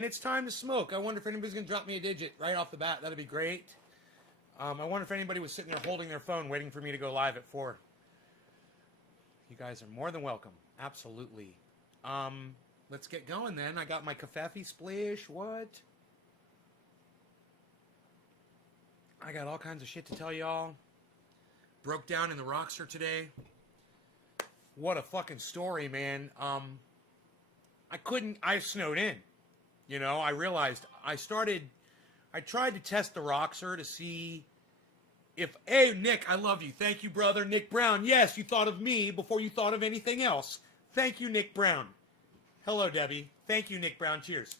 It's time to smoke. I wonder if anybody's going to drop me a digit right off the bat. That'd be great. I wonder if anybody was sitting there holding their phone waiting for me to go live at 4. You guys are more than welcome. Absolutely. Let's get going then. I got my Covfefe splish. What? I got all kinds of shit to tell y'all. Broke down in the Roxor today. What a fucking story, man. I snowed in. You know, I realized I tried to test the Roxor to see if, hey, Nick, I love you. Thank you, brother. Nick Brown. Yes, you thought of me before you thought of anything else. Thank you, Nick Brown. Hello, Debbie. Thank you, Nick Brown. Cheers.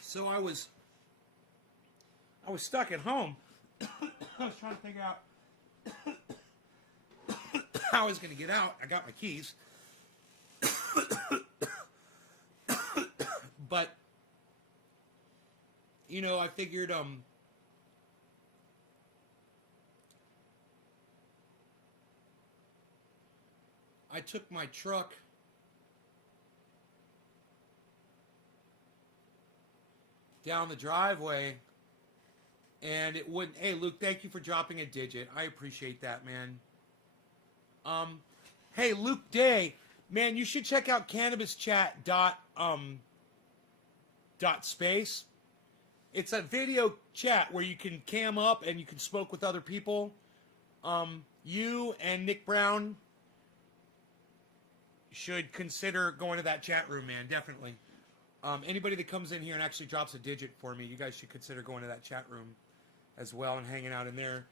So I was stuck at home. I was trying to figure out how I was going to get out. I got my keys. But, you know, I figured, I took my truck down the driveway, and it wouldn't. Hey, Luke, thank you for dropping a digit. I appreciate that, man. Hey, Luke Day, man, you should check out cannabischat.space. It's a video chat where you can cam up and you can smoke with other people. You and Nick Brown should consider going to that chat room, man. Definitely. Anybody that comes in here and actually drops a digit for me, you guys should consider going to that chat room as well and hanging out in there.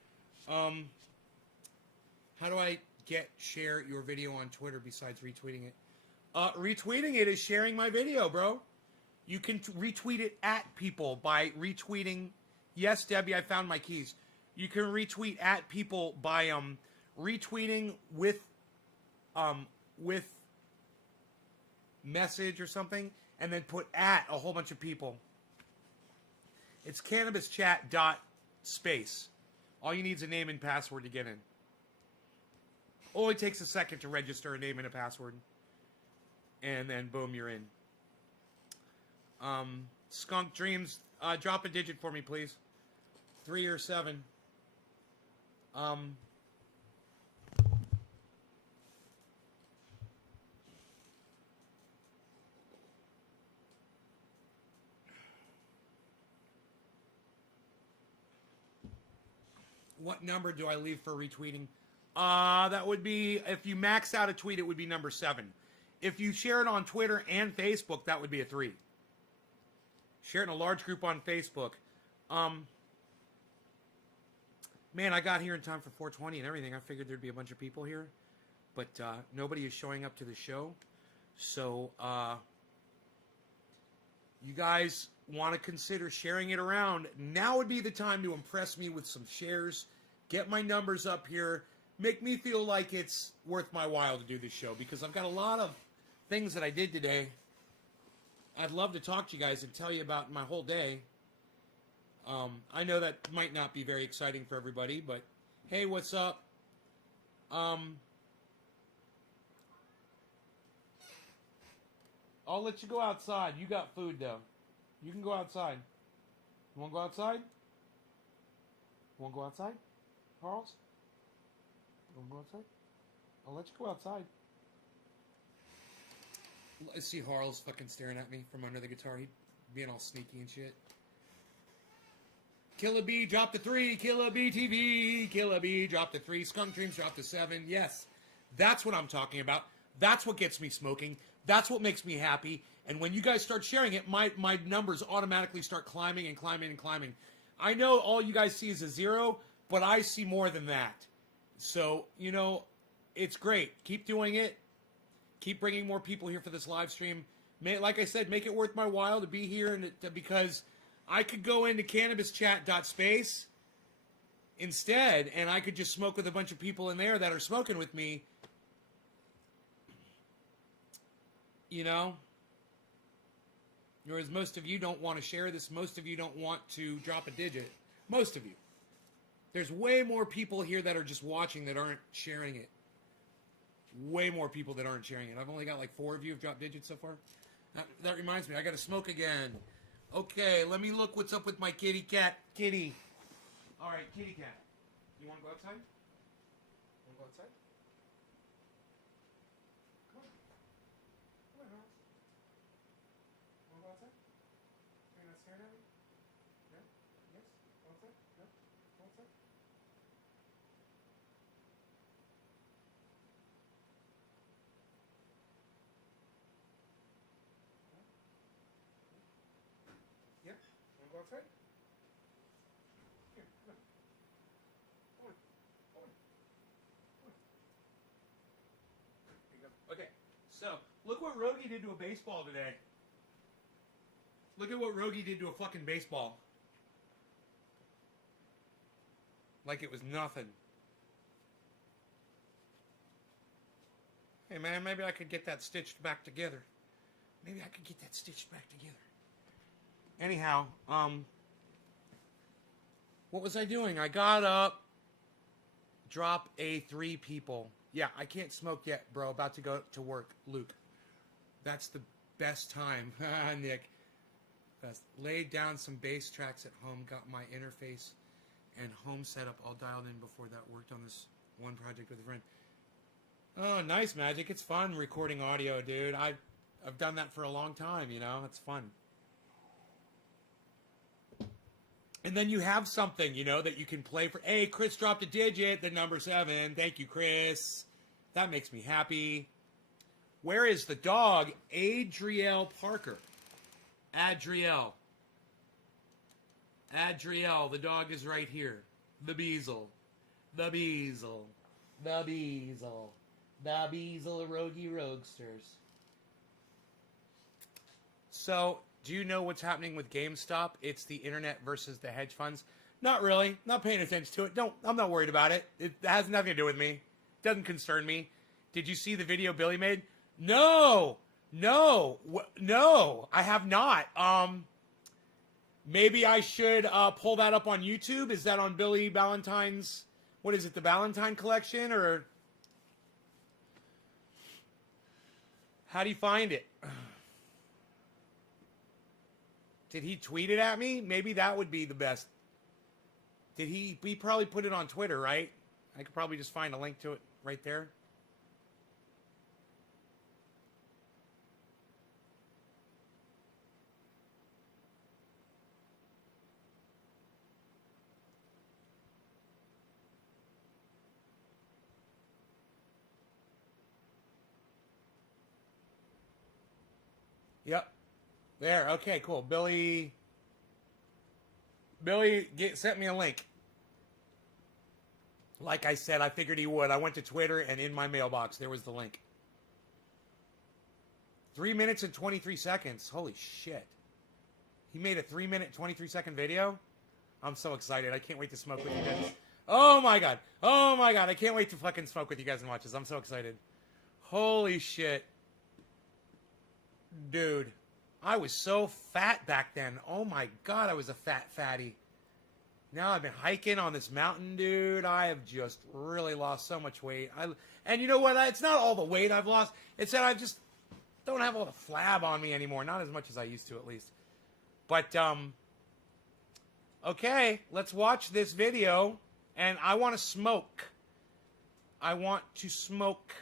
How do I share your video on Twitter besides retweeting it? Retweeting it is sharing my video, bro. You can retweet it at people by retweeting. Yes, Debbie, I found my keys. You can retweet at people by retweeting with message or something, and then put at a whole bunch of people. It's cannabischat.space. All you need is a name and password to get in. Only takes a second to register a name and a password. And then boom, you're in. Skunk Dreams, drop a digit for me, please. 3 or 7. What number do I leave for retweeting? That would be, if you max out a tweet, it would be number 7. If you share it on Twitter and Facebook, that would be a 3. Share it in a large group on Facebook. Man, I got here in time for 4:20 and everything. I figured there'd be a bunch of people here. But nobody is showing up to the show. So, you guys want to consider sharing it around. Now would be the time to impress me with some shares. Get my numbers up here. Make me feel like it's worth my while to do this show, because I've got a lot of things that I did today. I'd love to talk to you guys and tell you about my whole day. I know that might not be very exciting for everybody, but hey, what's up? I'll let you go outside. You got food, though. You can go outside. You want to go outside? You want to go outside, Charles? You want to go outside? I'll let you go outside. I see Harl's fucking staring at me from under the guitar. He being all sneaky and shit. Killa B dropped the 3. Killa B TV. Killa B dropped the 3. Skunk Dreams dropped the 7. Yes, that's what I'm talking about. That's what gets me smoking. That's what makes me happy. And when you guys start sharing it, my numbers automatically start climbing and climbing and climbing. I know all you guys see is a 0, but I see more than that. So, you know, it's great. Keep doing it. Keep bringing more people here for this live stream. Like I said, make it worth my while to be here, and because I could go into cannabischat.space instead, and I could just smoke with a bunch of people in there that are smoking with me. You know? Whereas most of you don't want to share this. Most of you don't want to drop a digit. Most of you. There's way more people here that are just watching that aren't sharing it. Way more people that aren't sharing it. I've only got like 4 of you have dropped digits so far. That reminds me, I got to smoke again. Okay, let me look what's up with my kitty cat. Kitty. All right, kitty cat. You want to go outside? Want to go outside? Come on. Come on, Hans. Want to go outside? You're not scared of me? No? Yes? Go outside? No? Go outside? Yeah? Want to go outside? Here, come on. Come on. Come on. Come on. Here you go. Okay, so look what Rogi did to a baseball today. Look at what Rogi did to a fucking baseball. Like it was nothing. Hey man, maybe I could get that stitched back together. Maybe I could get that stitched back together. Anyhow, what was I doing? I got up, drop a 3 people. Yeah, I can't smoke yet, bro. About to go to work. Luke. That's the best time. Nick. Best. Laid down some bass tracks at home. Got my interface and home setup all dialed in before that. Worked on this one project with a friend. Oh, nice, Magic. It's fun recording audio, dude. I've done that for a long time, you know? It's fun. And then you have something, you know, that you can play for. Hey, Chris dropped a digit, the number 7. Thank you, Chris. That makes me happy. Where is the dog? Adriel Parker. Adriel. Adriel, the dog is right here. The Beazle. The Beazle. The Beazle. The Beazle Rogie Roguesters. So, do you know what's happening with GameStop? It's the internet versus the hedge funds. Not really. Not paying attention to it. I'm not worried about it. It has nothing to do with me. It doesn't concern me. Did you see the video Billy made? No, I have not. Maybe I should pull that up on YouTube. Is that on Billy Ballantyne's? What is it? The Ballantyne collection, or how do you find it? Did he tweet it at me? Maybe that would be the best. Did he? He probably put it on Twitter, right? I could probably just find a link to it right there. Yep. There. Okay, cool. Billy sent me a link. Like I said, I figured he would. I went to Twitter, and in my mailbox, there was the link. 3 minutes and 23 seconds. Holy shit. He made a 3-minute, 23-second video? I'm so excited. I can't wait to smoke with you guys. Oh, my God. Oh, my God. I can't wait to fucking smoke with you guys and watch this. I'm so excited. Holy shit. Dude. I was so fat back then. Oh, my God. I was a fat fatty. Now I've been hiking on this mountain, dude. I have just really lost so much weight. And you know what? It's not all the weight I've lost. It's that I just don't have all the flab on me anymore. Not as much as I used to, at least. But, okay. Let's watch this video. And I want to smoke. I want to smoke.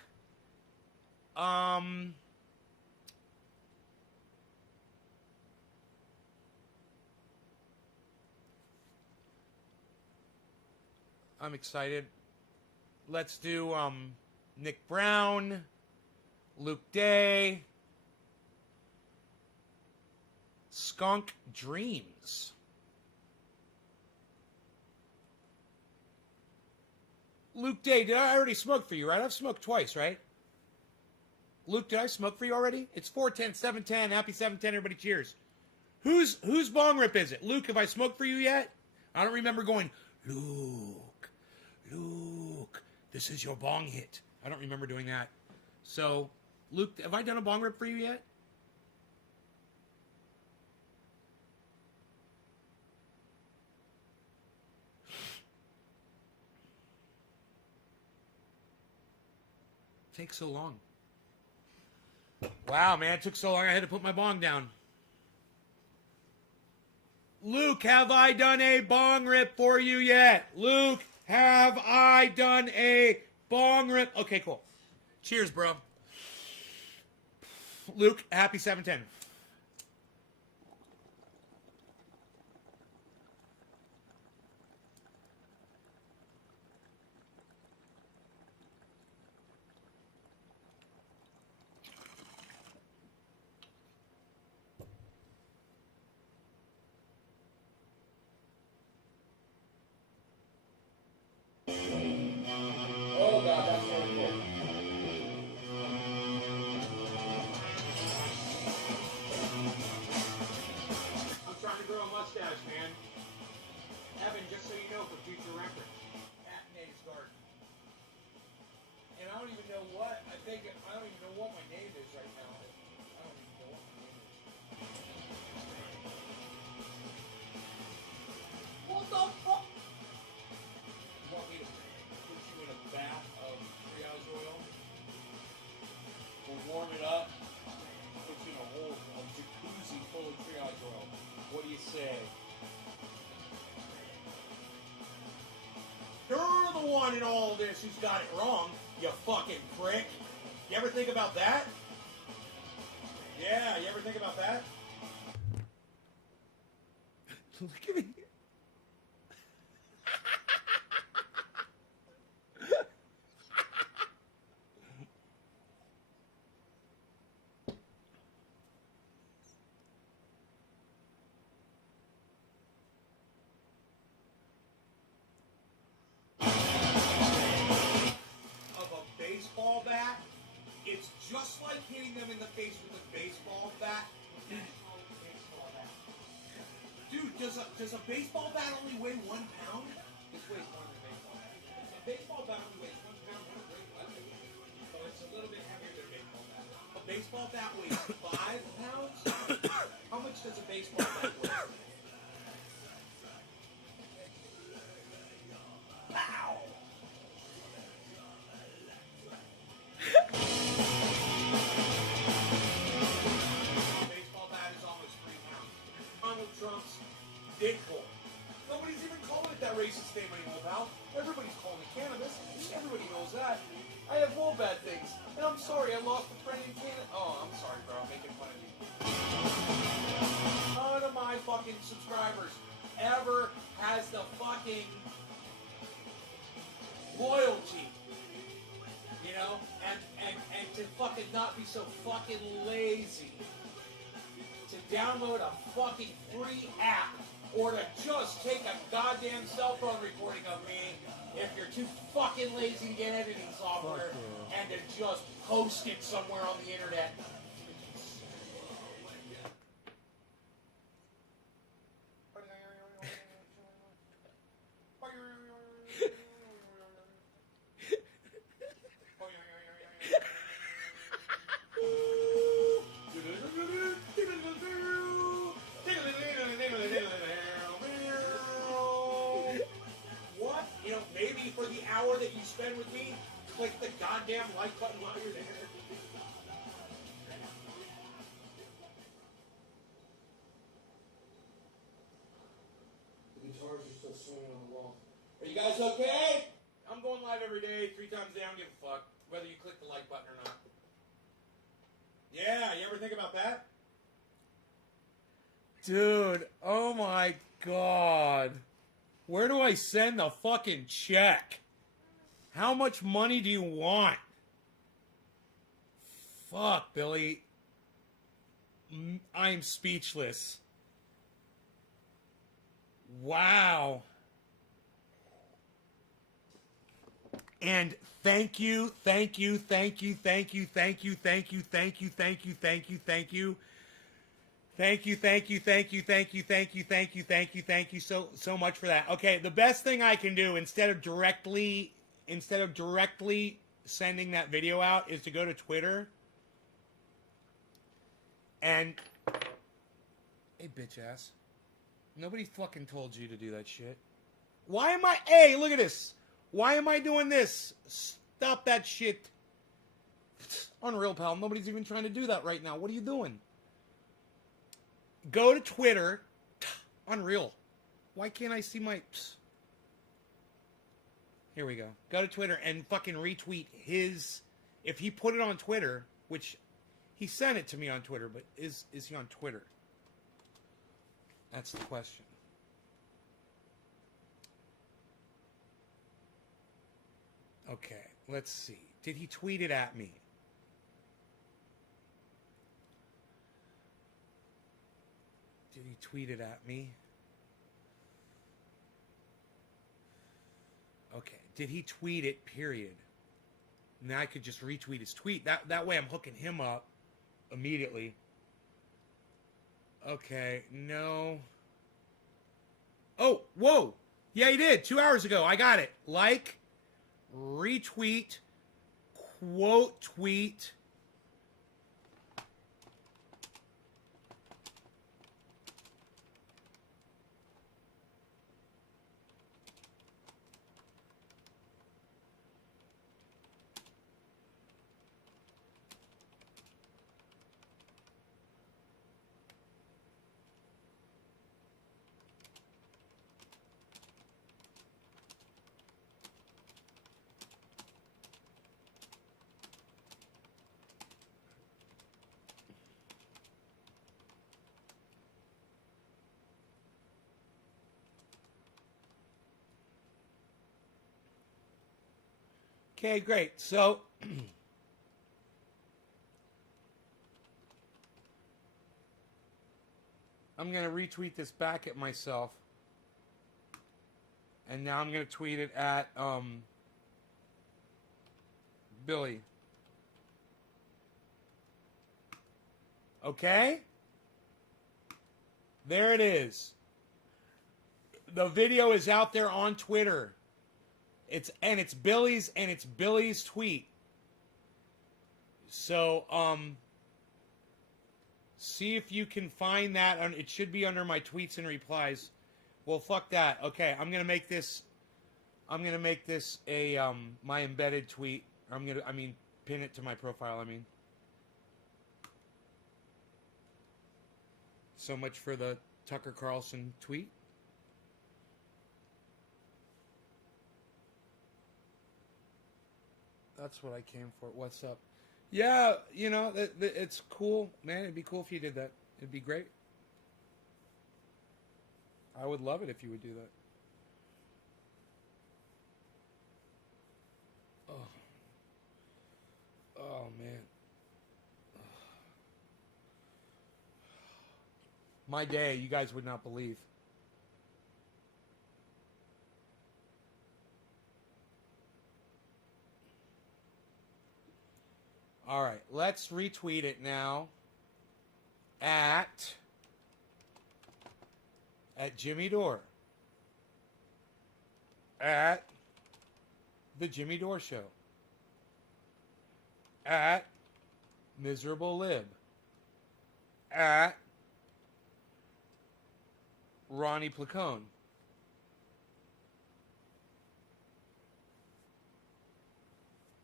I'm excited. Let's do Nick Brown, Luke Day, Skunk Dreams. Luke Day, did I already smoke for you, right? I've smoked twice, right? Luke, did I smoke for you already? It's 410, 710. Happy 710, everybody. Cheers. Whose bong rip is it? Luke, have I smoked for you yet? I don't remember going, Luke, this is your bong hit. I don't remember doing that. So, Luke, have I done a bong rip for you yet? Takes so long. Wow, man, it took so long I had to put my bong down. Luke, have I done a bong rip for you yet? Luke, have I done a bong rip? Okay, cool. Cheers, bro. Luke, happy 710. Oh, God, that's really cool. I'm trying to grow a mustache, man. Evan, just so you know, for future reference, at Nate's Garden. And I don't even know what, I don't even know what my name is right now. I don't even know what my name is. What the fuck? You want me to put you in a bath of triage oil? We'll warm it up. Put you in a whole jacuzzi full of triage oil. What do you say? You're the one in all of this who's got it wrong, you fucking prick. You ever think about that? Yeah, you ever think about that? Look at me. Baseball bat, it's just like hitting them in the face with a baseball bat. Dude, does a baseball bat only weigh 1 pound? This weighs more than a baseball bat. A baseball bat only weighs 1 pound. So it's a little bit heavier than a baseball bat. A baseball bat weighs 5 pounds? How much does a baseball bat weigh? Pow! Baseball bat is almost 3 pounds. Donald Trump's dick hole. Nobody's even calling it that racist name anymore, pal. Everybody's calling it cannabis. Everybody knows that. I have all bad things. And I'm sorry I lost a friend in Canada. Oh, I'm sorry, bro. I'm making fun of you. None of my fucking subscribers ever has the fucking loyalty. You know, and to fucking not be so fucking lazy to download a fucking free app or to just take a goddamn cell phone recording of me if you're too fucking lazy to get editing software and to just post it somewhere on the internet. What? You know, maybe for the hour that you spend with me, click the goddamn like button while you're there. The guitars are still swinging on the wall. Are you guys okay? I'm going live every day, 3 times a day. I don't give a fuck whether you click the like button or not. Yeah, you ever think about that? Dude, oh my god. Where do I send the fucking check? How much money do you want? Fuck, Billy. I'm speechless. Wow. And thank you, thank you, thank you, thank you, thank you, thank you, thank you, thank you, thank you, thank you. Thank you, thank you, thank you, thank you, thank you, thank you, thank you, thank you so much for that. Okay, the best thing I can do instead of directly sending that video out is to go to Twitter and hey bitch ass. Nobody fucking told you to do that shit. Why am I hey, look at this. Why am I doing this? Stop that shit. Unreal, pal. Nobody's even trying to do that right now. What are you doing? Go to Twitter. Unreal. Why can't I see my... Here we go. Go to Twitter and fucking retweet his... If he put it on Twitter, which he sent it to me on Twitter, but is he on Twitter? That's the question. Okay, let's see. Did he tweet it at me? Did he tweet it at me? Okay. Did he tweet it, period? Now I could just retweet his tweet. That way I'm hooking him up immediately. Okay, no. Oh, whoa. Yeah, he did. 2 hours ago. I got it. Like, retweet, quote tweet. Okay, great. So, I'm going to retweet this back at myself. And now I'm going to tweet it at Billy. Okay? There it is. The video is out there on Twitter. It's Billy's tweet. So, see if you can find that. It should be under my tweets and replies. Well, fuck that. Okay, I'm gonna make this a my embedded tweet. Pin it to my profile. So much for the Tucker Carlson tweet. That's what I came for. What's up? Yeah, it's cool, man. It'd be cool if you did that. It'd be great. I would love it if you would do that. Oh man. My day, you guys would not believe. All right, let's retweet it now at Jimmy Dore. At The Jimmy Dore Show. At Miserable Lib. At Ronnie Placone.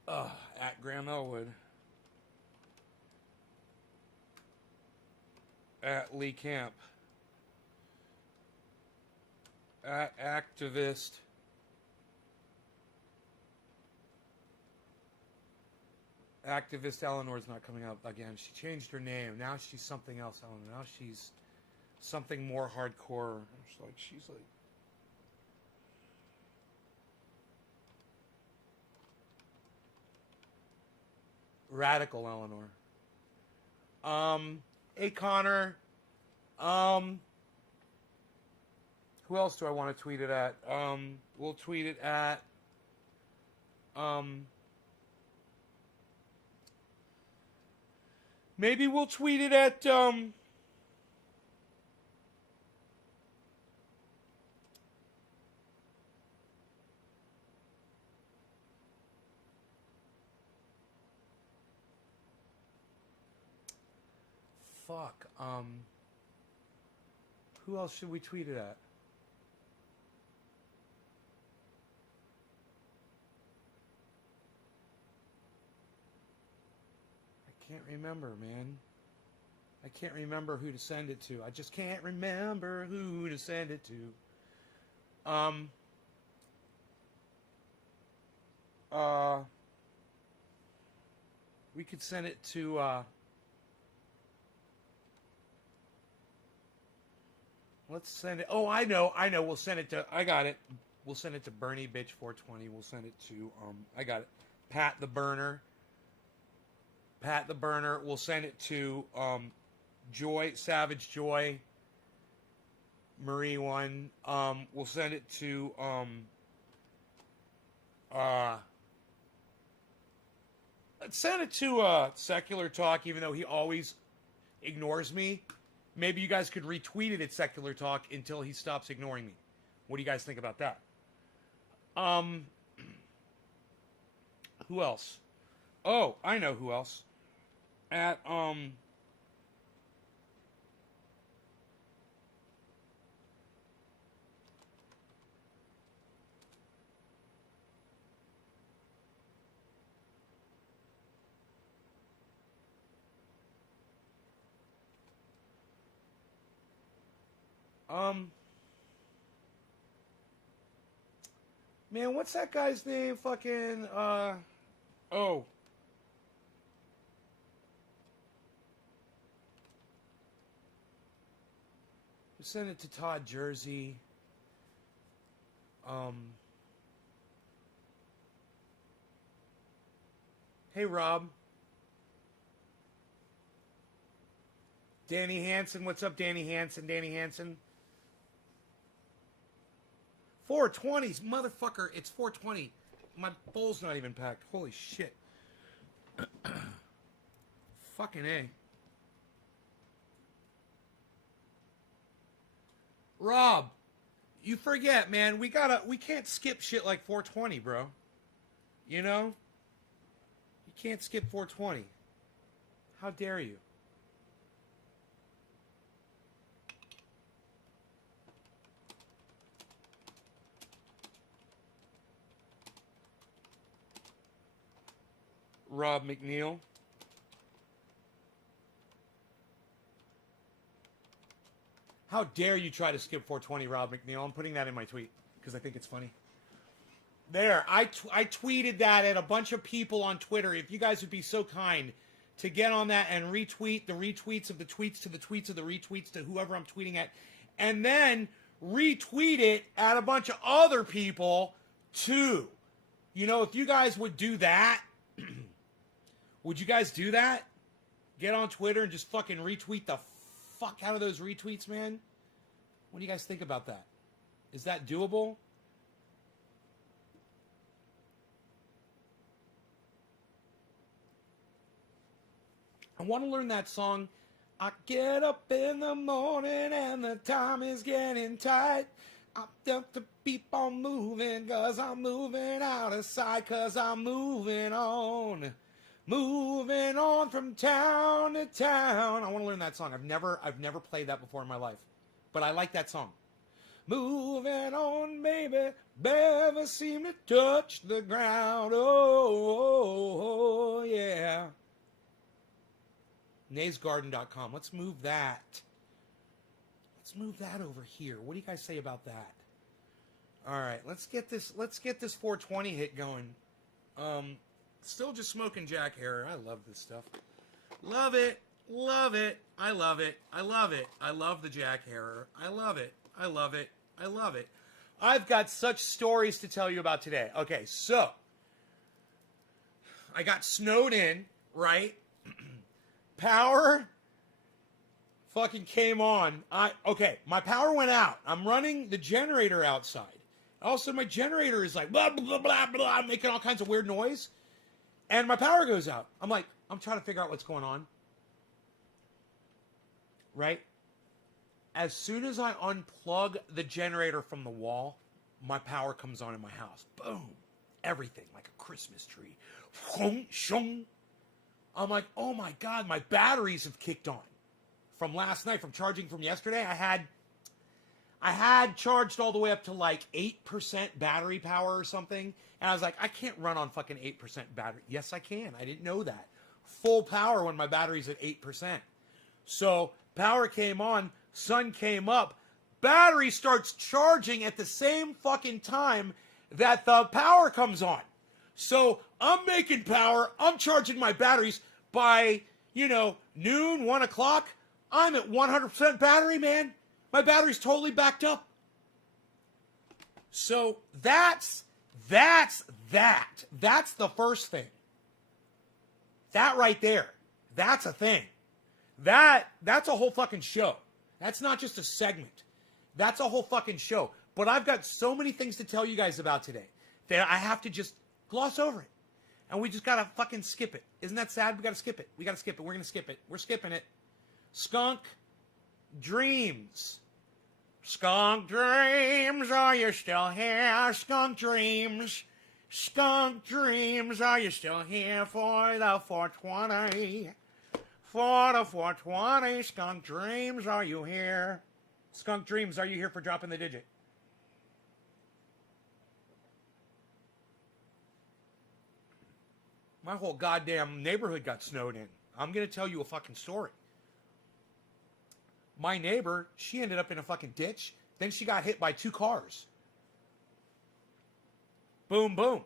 At Graham Elwood. At Lee Camp. At Activist. Activist Eleanor's not coming up again. She changed her name. Now she's something else, Eleanor. Now she's something more hardcore. She's like Radical Eleanor. Hey Connor. Who else do I want to tweet it at? We'll tweet it at Maybe we'll tweet it at, fuck, who else should we tweet it at? I can't remember, man. I can't remember who to send it to. I just can't remember who to send it to. We could send it to, let's send it. Oh, I know. We'll send it to, I got it. We'll send it to Bernie Bitch 420. We'll send it to, I got it. Pat the Burner. We'll send it to, Joy, Savage Joy, Marie 1. We'll send it to, let's send it to, Secular Talk, even though he always ignores me. Maybe you guys could retweet it at Secular Talk until he stops ignoring me. What do you guys think about that? Who else? Oh, I know who else. At, man, what's that guy's name? Fucking, oh. We sent it to Todd Jersey. Hey, Rob. Danny Hansen, what's up, Danny Hansen? 420s, motherfucker, it's 420. My bowl's not even packed. Holy shit. Fucking A. Rob, you forget, man, we can't skip shit like 420, bro. You know? You can't skip 420. How dare you? Rob McNeil. How dare you try to skip 420, Rob McNeil? I'm putting that in my tweet because I think it's funny. There, I tweeted that at a bunch of people on Twitter. If you guys would be so kind to get on that and retweet the retweets of the tweets to the tweets of the retweets to whoever I'm tweeting at, and then retweet it at a bunch of other people too. You know, if you guys would do that, would you guys do that? Get on Twitter and just fucking retweet the fuck out of those retweets, man. What do you guys think about that? Is that doable? I want to learn that song. I get up in the morning and the time is getting tight. I have to keep on moving cause I'm moving out of sight cause I'm moving on. Moving on from town to town. I want to learn that song. I've never played that before in my life. But I like that song. Moving on, baby. Never seem to touch the ground. Oh, yeah. naysgarden.com. Let's move that. Let's move that over here. What do you guys say about that? All right, let's get this 420 hit going. Still just smoking Jack Harrer. I love this stuff. Love it. Love it. I love it. I love it. I love the Jack Harrer. I love it. I love it. I love it. I've got such stories to tell you about today. Okay, so I got snowed in, right? Power fucking came on. Okay, my power went out. I'm running the generator outside. Also, my generator is like, blah, blah, blah, blah, making all kinds of weird noise. And my power goes out. I'm like, I'm trying to figure out what's going on. Right? As soon as I unplug the generator from the wall, my power comes on in my house. Boom. Everything, like a Christmas tree. I'm like, oh my God, my batteries have kicked on. From last night, from charging from yesterday, I had charged all the way up to like 8% battery power or something. And I was like, I can't run on fucking 8% battery. Yes, I can. I didn't know that. Full power when my battery's at 8%. So power came on, sun came up, battery starts charging at the same fucking time that the power comes on. So I'm making power, I'm charging my batteries by, noon, 1 o'clock. I'm at 100% battery, man. My battery's totally backed up. So that's that. That's the first thing. That right there. That's a thing. That's a whole fucking show. That's not just a segment. That's a whole fucking show. But I've got so many things to tell you guys about today that I have to just gloss over it. And we just gotta fucking skip it. Isn't that sad? We gotta skip it. We're gonna skip it. We're skipping it. Skunk Dreams. Skunk Dreams, are you still here? Skunk Dreams. Skunk Dreams, are you still here for the 420? For the 420, Skunk Dreams, are you here? Skunk Dreams, are you here for dropping the digit? My whole goddamn neighborhood got snowed in. I'm going to tell you a fucking story. My neighbor, she ended up in a fucking ditch. Then she got hit by 2 cars. Boom, boom.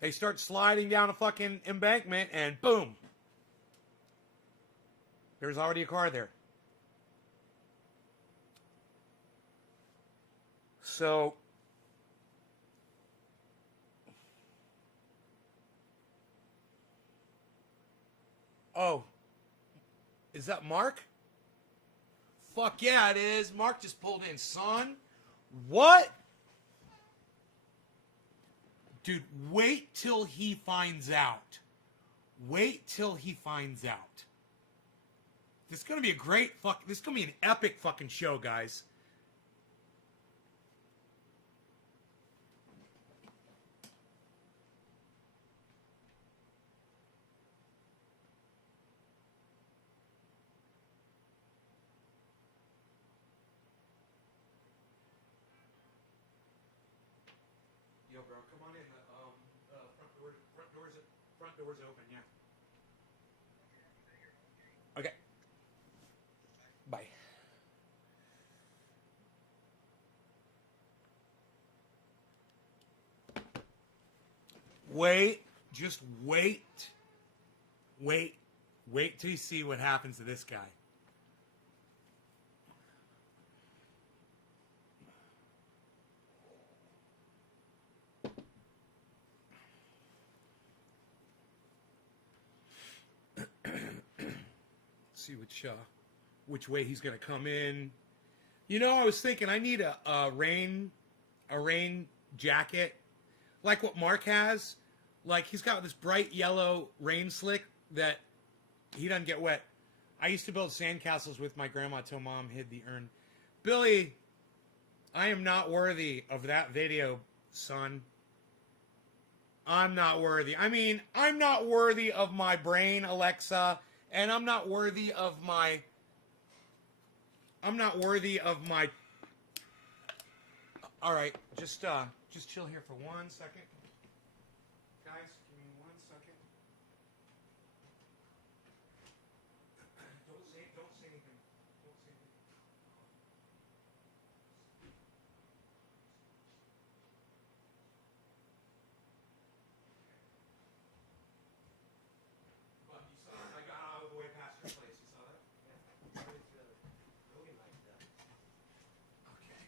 They start sliding down a fucking embankment and boom. There's already a car there. So, oh, is that Mark? Fuck yeah, it is. Mark just pulled in, son. What? Dude, wait till he finds out. Wait till he finds out. This is going to be a great this is going to be an epic fucking show, guys. Yo, bro, come on in. Front door's open, yeah. Okay. Bye. Wait, just wait. Wait till you see what happens to this guy. See which way he's gonna come in. I was thinking I need a rain jacket, like what Mark has. Like he's got this bright yellow rain slick that he doesn't get wet. I used to build sandcastles with my grandma till Mom hid the urn. Billy, I am not worthy of that video, son. I'm not worthy. I mean, I'm not worthy of my brain, Alexa. And I'm not worthy of my... Alright, just chill here for 1 second. Guys, give me 1 second. Don't say anything. Don't say anything. But you saw I got all the way past your place. You saw that? Yeah. Really like that. Okay.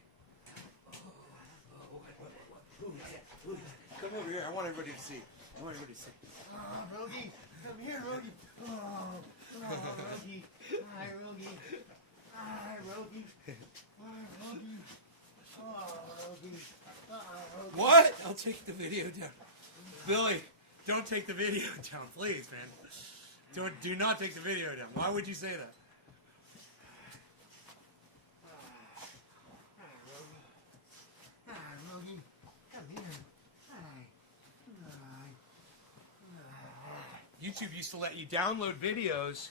Ooh, come over here. I want everybody to see. Oh, Rogie. Come here, Rogie. Oh, Rogie. Hi, Rogie. Rogie. Rogie. Oh, Rogie. Rogie. What? I'll take the video down. Billy, don't take the video down, please, man. Do not take the video down. Why would you say that? Rogie. Come here. YouTube used to let you download videos.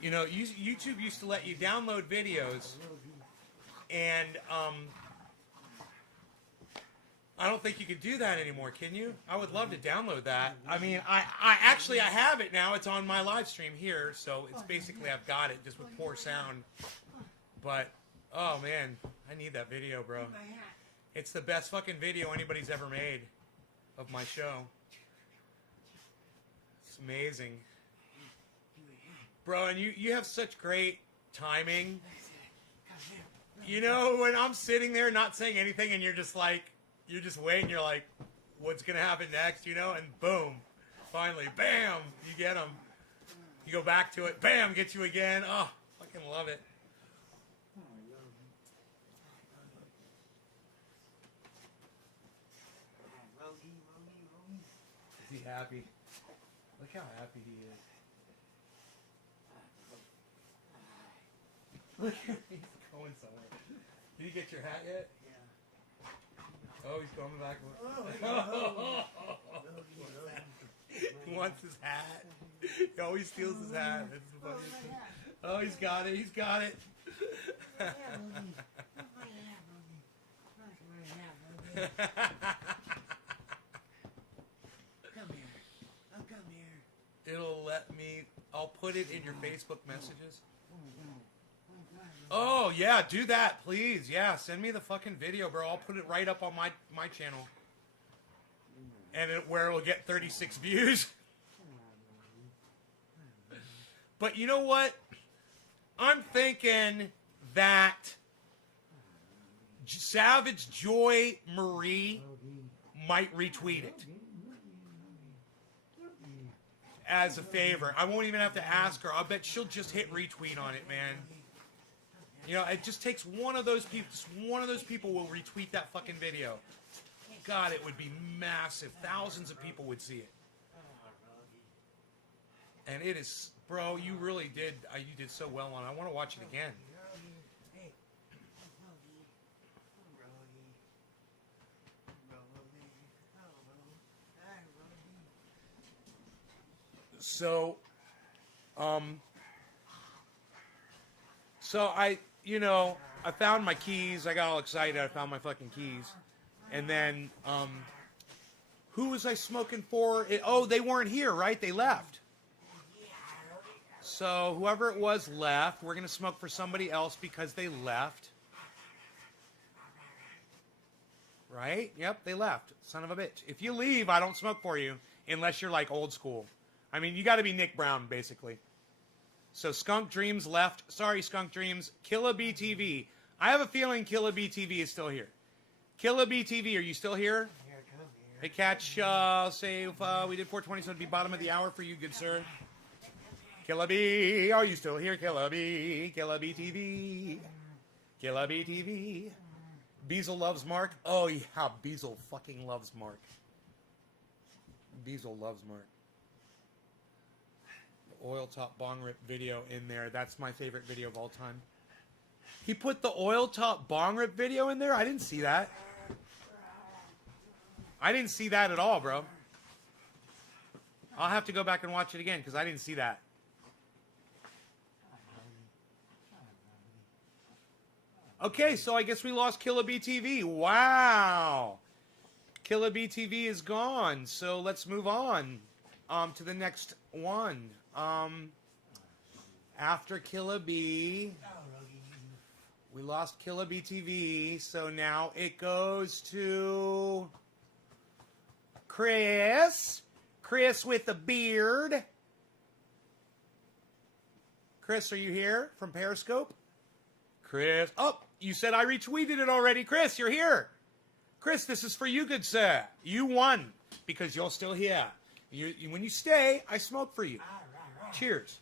You know, YouTube used to let you download videos, and I don't think you could do that anymore, can you? I would love to download that. I mean, I actually have it now. It's on my live stream here, so it's basically I've got it just with poor sound. But oh man, I need that video, bro. It's the best fucking video anybody's ever made of my show. It's amazing. Bro, and you have such great timing. You know, when I'm sitting there not saying anything and you're just like, you're just waiting, you're like, what's going to happen next, you know? And boom, finally, bam, you get them. You go back to it, bam, get you again. Oh, fucking love it. Is he happy? Look how happy he is. Look, he's going somewhere. Did you get your hat yet? Yeah. Oh, he's coming back. He wants his hat. He always steals his hat. That's the funniest thing. Oh, he's got it. He's got it. It'll let me. I'll put it in your Facebook messages. Oh, yeah, do that, please. Yeah, send me the fucking video, bro. I'll put it right up on my channel. And where it'll get 36 views. But you know what? I'm thinking that Savage Joy Marie might retweet it. As a favor. I won't even have to ask her. I'll bet she'll just hit retweet on it, man. You know, it just takes one of those people. Just one of those people will retweet that fucking video. God, it would be massive. Thousands of people would see it. And it is, bro. You really did. You did so well on it. I want to watch it again. So, I found my keys. I got all excited. I found my fucking keys. And then, who was I smoking for? They weren't here, right? They left. So, whoever it was left. We're going to smoke for somebody else because they left. Right? Yep, they left. Son of a bitch. If you leave, I don't smoke for you. Unless you're like old school. I mean, you got to be Nick Brown, basically. So Skunk Dreams left. Sorry, Skunk Dreams. Killa BTV. I have a feeling Killa BTV is still here. Killa BTV, are you still here? Hey, catch, say if we did 420, so it'd be bottom of the hour for you, good sir. Killa B, are you still here? Killa B, Killa BTV. Killa BTV. Beazle loves Mark. Oh, yeah, Beazle fucking loves Mark. Beazle loves Mark. Oil top bong rip video in there. That's my favorite video of all time. He put the oil top bong rip video in there? I didn't see that. I didn't see that at all, bro. I'll have to go back and watch it again because I didn't see that. Okay, so I guess we lost Killa BTV. Wow. Killa BTV is gone. So let's move on to the next one. After Killa B, we lost Killa BTV, so now it goes to Chris. Chris with the beard. Chris, are you here from Periscope? Chris, oh, you said I retweeted it already. Chris, you're here. Chris, this is for you, good sir. You won because you're still here. When you stay, I smoke for you. Cheers.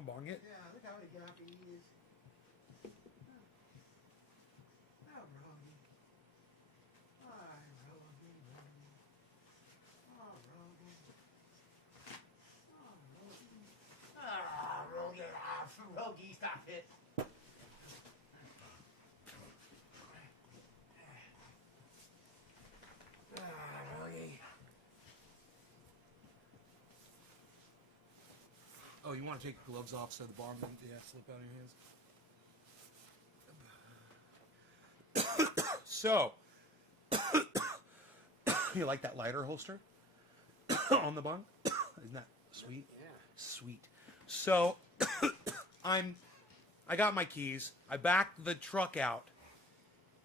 want to bong it? Yeah, look how happy he is. Oh, Rogie. Hi, Rogie. Oh, Rogie. Oh, Rogie. Rogie, stop it. Rogie. Oh, you want to take the gloves off so the bomb doesn't slip out of your hands? So, you like that lighter holster on the bung? Isn't that sweet? Yeah. Sweet. So, I got my keys. I backed the truck out,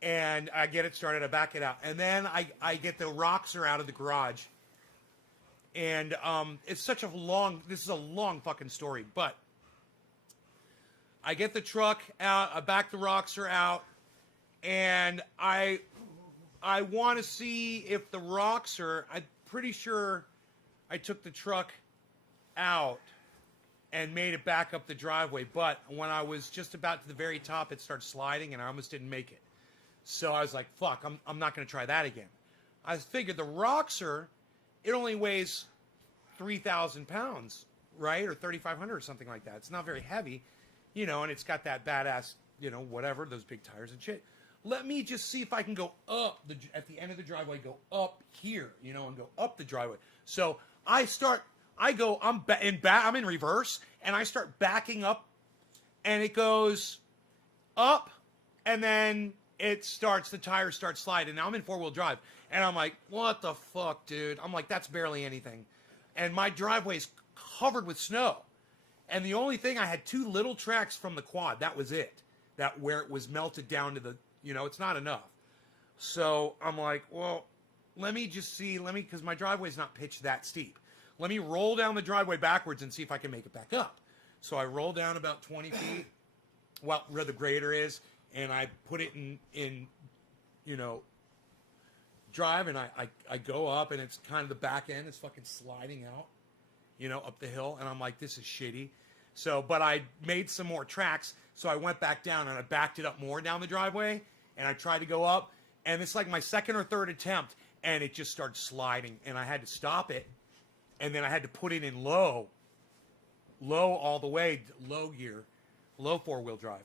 and I get it started. I back it out, and then I get the Roxor out of the garage. And it's such a long, this is a long fucking story, but I get the truck out, I back the Roxor out, and I want to see if the Roxor, I'm pretty sure I took the truck out and made it back up the driveway, but when I was just about to the very top, it started sliding, and I almost didn't make it. So I was like, fuck, I'm not going to try that again. I figured the Roxor, it only weighs 3,000 pounds, right? Or 3,500 or something like that. It's not very heavy, you know, and it's got that badass, you know, whatever, those big tires and shit. Let me just see if I can go up at the end of the driveway, go up here, you know, and go up the driveway. So I'm in reverse, and I start backing up, and it goes up, and then the tires start sliding. Now I'm in 4-wheel drive, and I'm like, what the fuck, dude? I'm like, that's barely anything. And my driveway's covered with snow. And the only thing, I had 2 little tracks from the quad. That was it. That where it was melted down to the, you know, it's not enough. So I'm like, well, let me just see, because my driveway's not pitched that steep. Let me roll down the driveway backwards and see if I can make it back up. So I roll down about 20 feet, well, where the grader is, and I put it in you know, drive, and I go up, and it's kind of the back end is fucking sliding out, you know, up the hill, and I'm like, this is shitty. So, but I made some more tracks, so I went back down, and I backed it up more down the driveway, and I tried to go up, and it's like my second or third attempt, and it just started sliding, and I had to stop it, and then I had to put it in low all the way, low gear, low 4-wheel drive,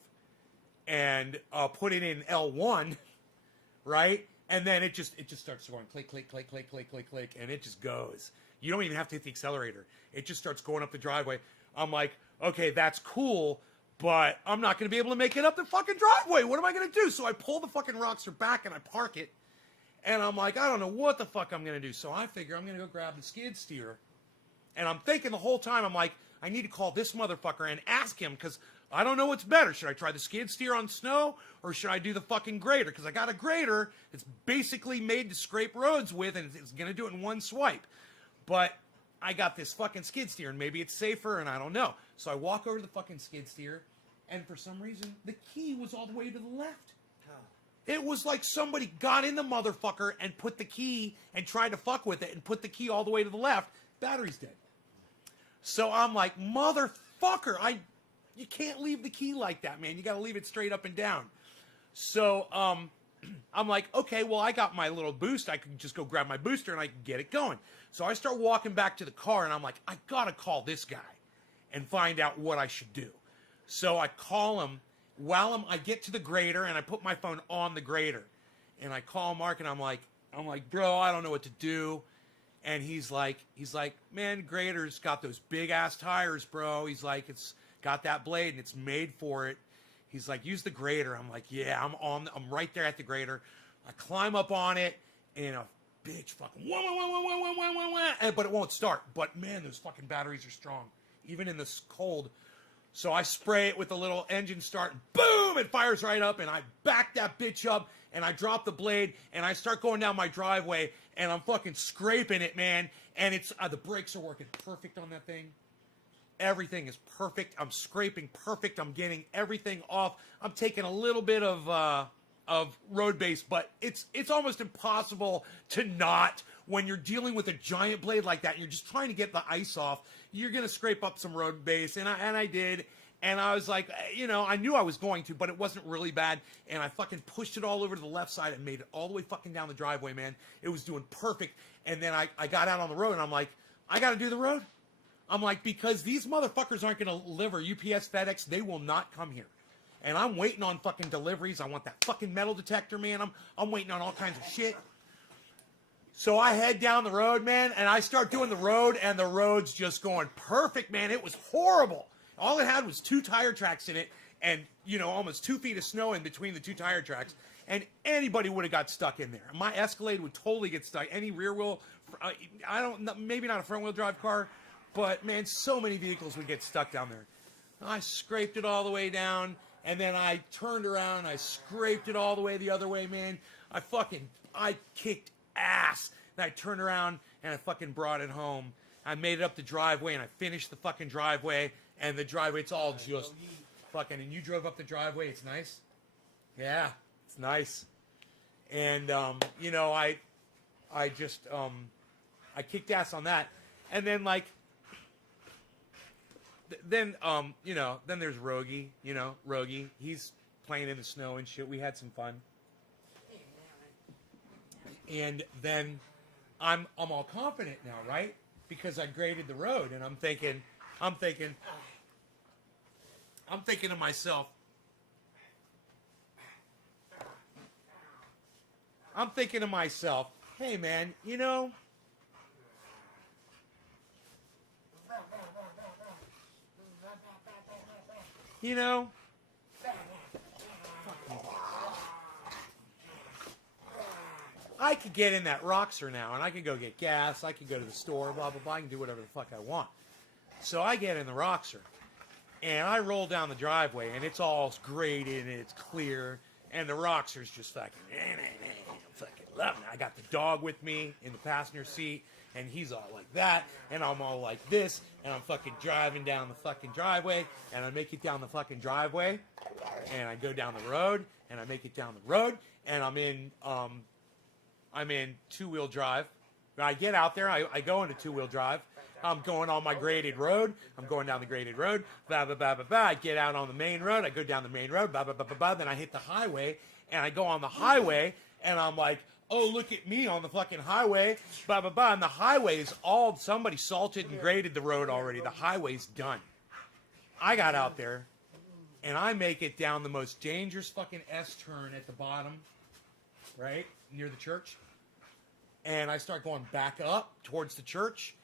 and put it in L1, right? And then it just starts going click, click, click, click, click, click, click, and it just goes. You don't even have to hit the accelerator. It just starts going up the driveway. I'm like, okay, that's cool, but I'm not going to be able to make it up the fucking driveway. What am I going to do? So I pull the fucking Roxor back, and I park it, and I'm like, I don't know what the fuck I'm going to do. So I figure I'm going to go grab the skid steer, and I'm thinking the whole time, I'm like, I need to call this motherfucker and ask him, because I don't know what's better. Should I try the skid steer on snow, or should I do the fucking grader? Because I got a grader that's basically made to scrape roads with, and it's going to do it in one swipe. But I got this fucking skid steer, and maybe it's safer, and I don't know. So I walk over to the fucking skid steer, and for some reason, the key was all the way to the left. It was like somebody got in the motherfucker and put the key and tried to fuck with it and put the key all the way to the left. Battery's dead. So I'm like, motherfucker, you can't leave the key like that, man. You got to leave it straight up and down. So I'm like, okay, well, I got my little boost. I can just go grab my booster and I can get it going. So I start walking back to the car, and I'm like, I got to call this guy and find out what I should do. So I call him while I get to the grader, and I put my phone on the grader. And I call Mark, and I'm like, bro, I don't know what to do. And he's like, man, grader's got those big ass tires, bro. He's like, it's got that blade and it's made for it. He's like, use the grader. I'm like, yeah, I'm right there at the grader. I climb up on it, and a bitch fucking wah, wah, wah, wah, wah, wah, wah, wah, but it won't start. But man, those fucking batteries are strong, even in this cold. So I spray it with a little engine start, and boom, it fires right up, and I back that bitch up, and I drop the blade, and I start going down my driveway, and I'm fucking scraping it, man, and it's the brakes are working perfect on that thing. Everything is perfect. I'm scraping perfect. I'm getting everything off. I'm taking a little bit of of road base, but it's almost impossible to not when you're dealing with a giant blade like that. And you're just trying to get the ice off. You're gonna scrape up some road base, and I did. And I was like, I knew I was going to, but it wasn't really bad. And I fucking pushed it all over to the left side and made it all the way fucking down the driveway, man. It was doing perfect. And then I got out on the road, and I'm like, I got to do the road. I'm like, because these motherfuckers aren't going to deliver. UPS, FedEx, they will not come here. And I'm waiting on fucking deliveries. I want that fucking metal detector, man. I'm waiting on all kinds of shit. So I head down the road, man, and I start doing the road, and the road's just going perfect, man. It was horrible. All it had was 2 tire tracks in it and, almost 2 feet of snow in between the 2 tire tracks. And anybody would have got stuck in there. My Escalade would totally get stuck. Any rear wheel, maybe not a front wheel drive car, but man, so many vehicles would get stuck down there. I scraped it all the way down, and then I turned around, I scraped it all the way the other way, man. I kicked ass. And I turned around, and I fucking brought it home. I made it up the driveway, and I finished the fucking driveway. And the driveway, it's all just fucking, and you drove up the driveway, it's nice? Yeah, it's nice. And, I kicked ass on that. And then, then there's Rogie, Rogie. He's playing in the snow and shit. We had some fun. And then I'm all confident now, right? Because I graded the road, and I'm thinking to myself, hey man, I could get in that Roxor now, and I could go get gas, I could go to the store, blah, blah, blah, I can do whatever the fuck I want. So I get in the Roxor, and I roll down the driveway, and it's all graded, and it's clear, and the Roxor's just fucking loving it. I got the dog with me in the passenger seat, and he's all like that, and I'm all like this, and I'm fucking driving down the fucking driveway, and I make it down the fucking driveway, and I go down the road, and I make it down the road, and I'm in two-wheel drive. When I get out there, I go into two-wheel drive. I'm going on my graded road. I'm going down the graded road. Blah, blah, blah, blah, blah. I get out on the main road. I go down the main road. Blah, blah, blah, blah, blah. Then I hit the highway, and I go on the highway, and I'm like, oh, look at me on the fucking highway. Blah, blah, blah. And the highway is all, somebody salted and graded the road already. The highway's done. I got out there, and I make it down the most dangerous fucking S-turn at the bottom, right, near the church. And I start going back up towards the church,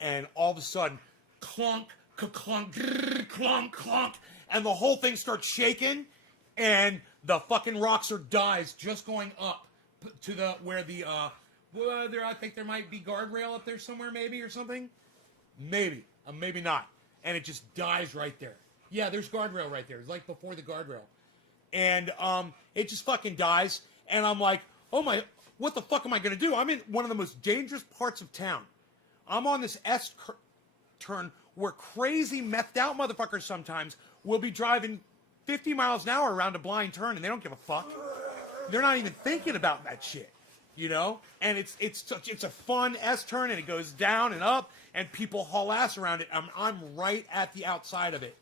and all of a sudden, clunk, clunk, clunk, clunk, and the whole thing starts shaking, and the fucking Roxor dies just going up to the where the there I think there might be guardrail up there somewhere, maybe, or something, maybe not, and it just dies right there. Yeah, there's guardrail right there. It's like before the guardrail, and it just fucking dies, and I'm like, oh my. What the fuck am I going to do? I'm in one of the most dangerous parts of town. I'm on this S-turn where crazy methed out motherfuckers sometimes will be driving 50 miles an hour around a blind turn, and they don't give a fuck. They're not even thinking about that shit, you know? And it's a fun S-turn, and it goes down and up, and people haul ass around it. I'm right at the outside of it.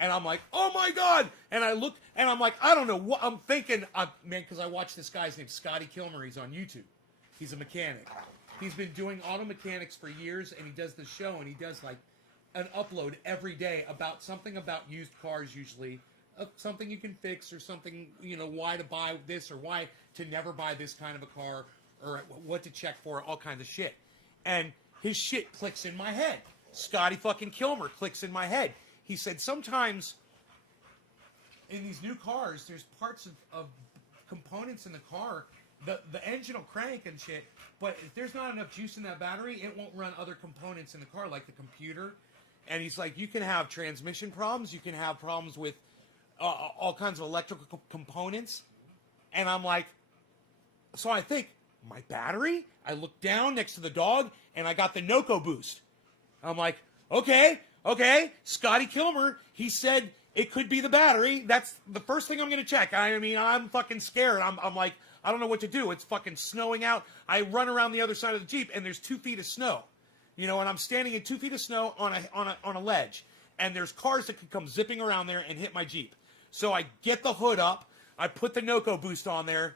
And I'm like, oh my God! And I look, and I'm like, I don't know what I'm thinking, man, because I watch this guy's named Scotty Kilmer. He's on YouTube. He's a mechanic. He's been doing auto mechanics for years, and he does the show, and he does like an upload every day about something about used cars, usually something you can fix, or something, you know, why to buy this, or why to never buy this kind of a car, or what to check for, all kinds of shit. And his shit clicks in my head. Scotty fucking Kilmer clicks in my head. He said sometimes in these new cars, there's parts of components in the car, the engine will crank and shit, but if there's not enough juice in that battery, it won't run other components in the car, like the computer. And he's like, you can have transmission problems, you can have problems with all kinds of electrical components. And I'm like, so I think, my battery? I look down next to the dog, and I got the Nocoboost. I'm like, okay, Scotty Kilmer, he said It could be the battery. That's the first thing I'm going to check. I mean, I'm fucking scared. I'm like, I don't know what to do. It's fucking snowing out. I run around the other side of the Jeep, and there's 2 feet of snow. You know, and I'm standing in 2 feet of snow on a ledge. And there's cars that could come zipping around there and hit my Jeep. So I get the hood up. I put the Nocoboost on there.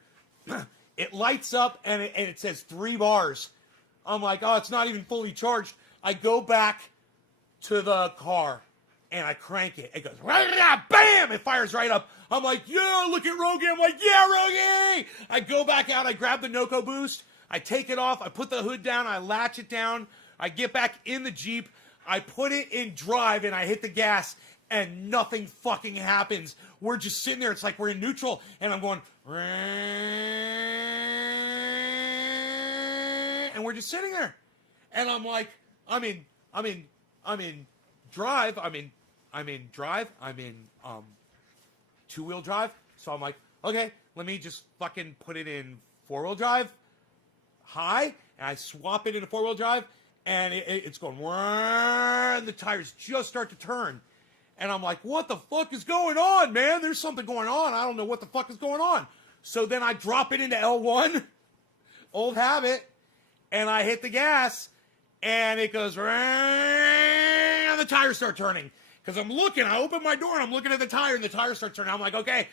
It lights up, and it says 3 bars. I'm like, oh, it's not even fully charged. I go back to the car, and I crank it. It goes, bam! It fires right up. I'm like, yeah, look at Rogie. I'm like, yeah, Rogie! I go back out. I grab the Nocoboost. I take it off. I put the hood down. I latch it down. I get back in the Jeep. I put it in drive, and I hit the gas, and nothing fucking happens. We're just sitting there. It's like we're in neutral, and I'm going, and we're just sitting there. And I'm like, I'm in drive. I'm in 2-wheel drive. So I'm like, okay, let me just fucking put it in 4-wheel drive high, and I swap it into 4-wheel drive, and it's going, and the tires just start to turn. And I'm like, what the fuck is going on, man? There's something going on. I don't know what the fuck is going on. So then I drop it into L1, old habit, and I hit the gas, and it goes, and the tires start turning. Because I'm looking, I open my door, and I'm looking at the tire, and the tires start turning. I'm like, okay.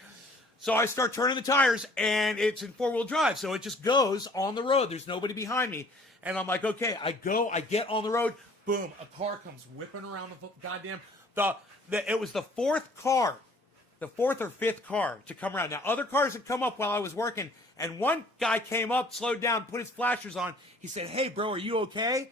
So I start turning the tires, and it's in 4-wheel drive. So it just goes on the road. There's nobody behind me. And I'm like, okay, I get on the road. Boom, a car comes whipping around the goddamn... It was the 4th car, the 4th or 5th car to come around. Now, other cars had come up while I was working, and one guy came up, slowed down, put his flashers on. He said, hey, bro, are you okay?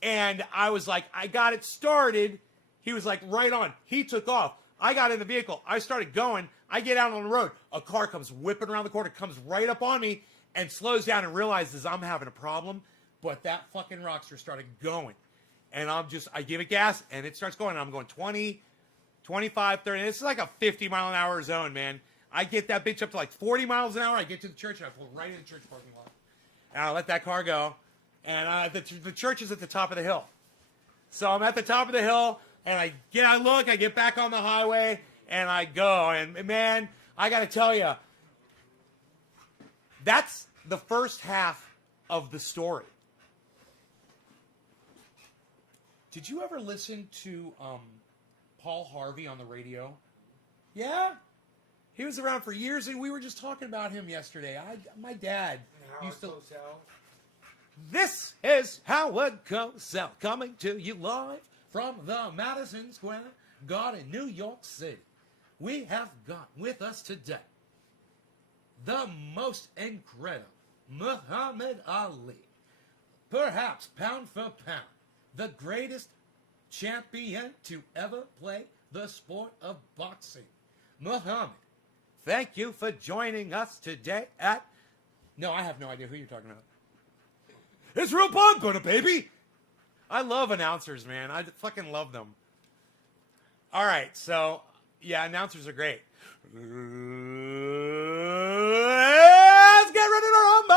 And I was like, I got it started. He was like, right on. He took off. I got in the vehicle. I started going. I get out on the road. A car comes whipping around the corner, comes right up on me, and slows down and realizes I'm having a problem. But that fucking Roxor started going. And I give it gas, and it starts going. And I'm going 20, 25, 30. This is like a 50-mile-an-hour zone, man. I get that bitch up to like 40 miles an hour. I get to the church, and I pull right in the church parking lot. And I let that car go. And the church is at the top of the hill. So I'm at the top of the hill, and I get back on the highway, and I go. And, man, I got to tell you, that's the first half of the story. Did you ever listen to Paul Harvey on the radio? Yeah? He was around for years, and we were just talking about him yesterday. My dad used to... This is how it goes out, coming to you live from the Madison Square Garden in New York City. We have got with us today the most incredible Muhammad Ali. Perhaps pound for pound, the greatest champion to ever play the sport of boxing. Muhammad, thank you for joining us today at... No, I have no idea who you're talking about. It's Real Punk, baby! I love announcers, man. I fucking love them. All right, so, yeah, announcers are great. Let's get ready to rumble!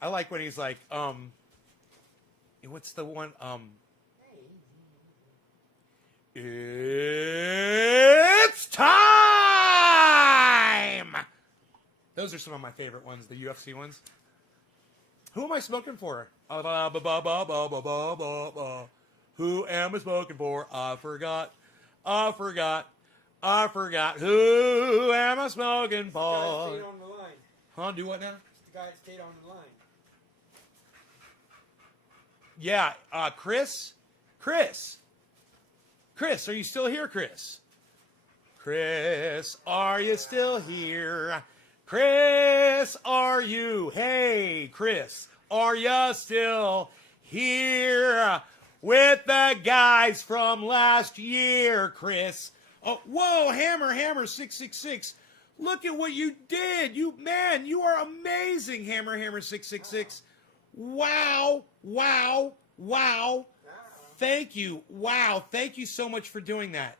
I like when he's like, what's the one, it's time! Those are some of my favorite ones, the UFC ones. Who am I smoking for? Who am I smoking for? I forgot. Who am I smoking for? Stayed on the line. Huh? Do what now? The guy that stayed on the line. Yeah, Chris, are you still here, Chris? Chris, are you still here? Chris, are you? Hey, Chris, are you still here with the guys from last year, Chris? Oh, whoa, Hammer 666. Look at what you did. You are amazing, Hammer 666. Wow. Thank you. Wow, thank you so much for doing that.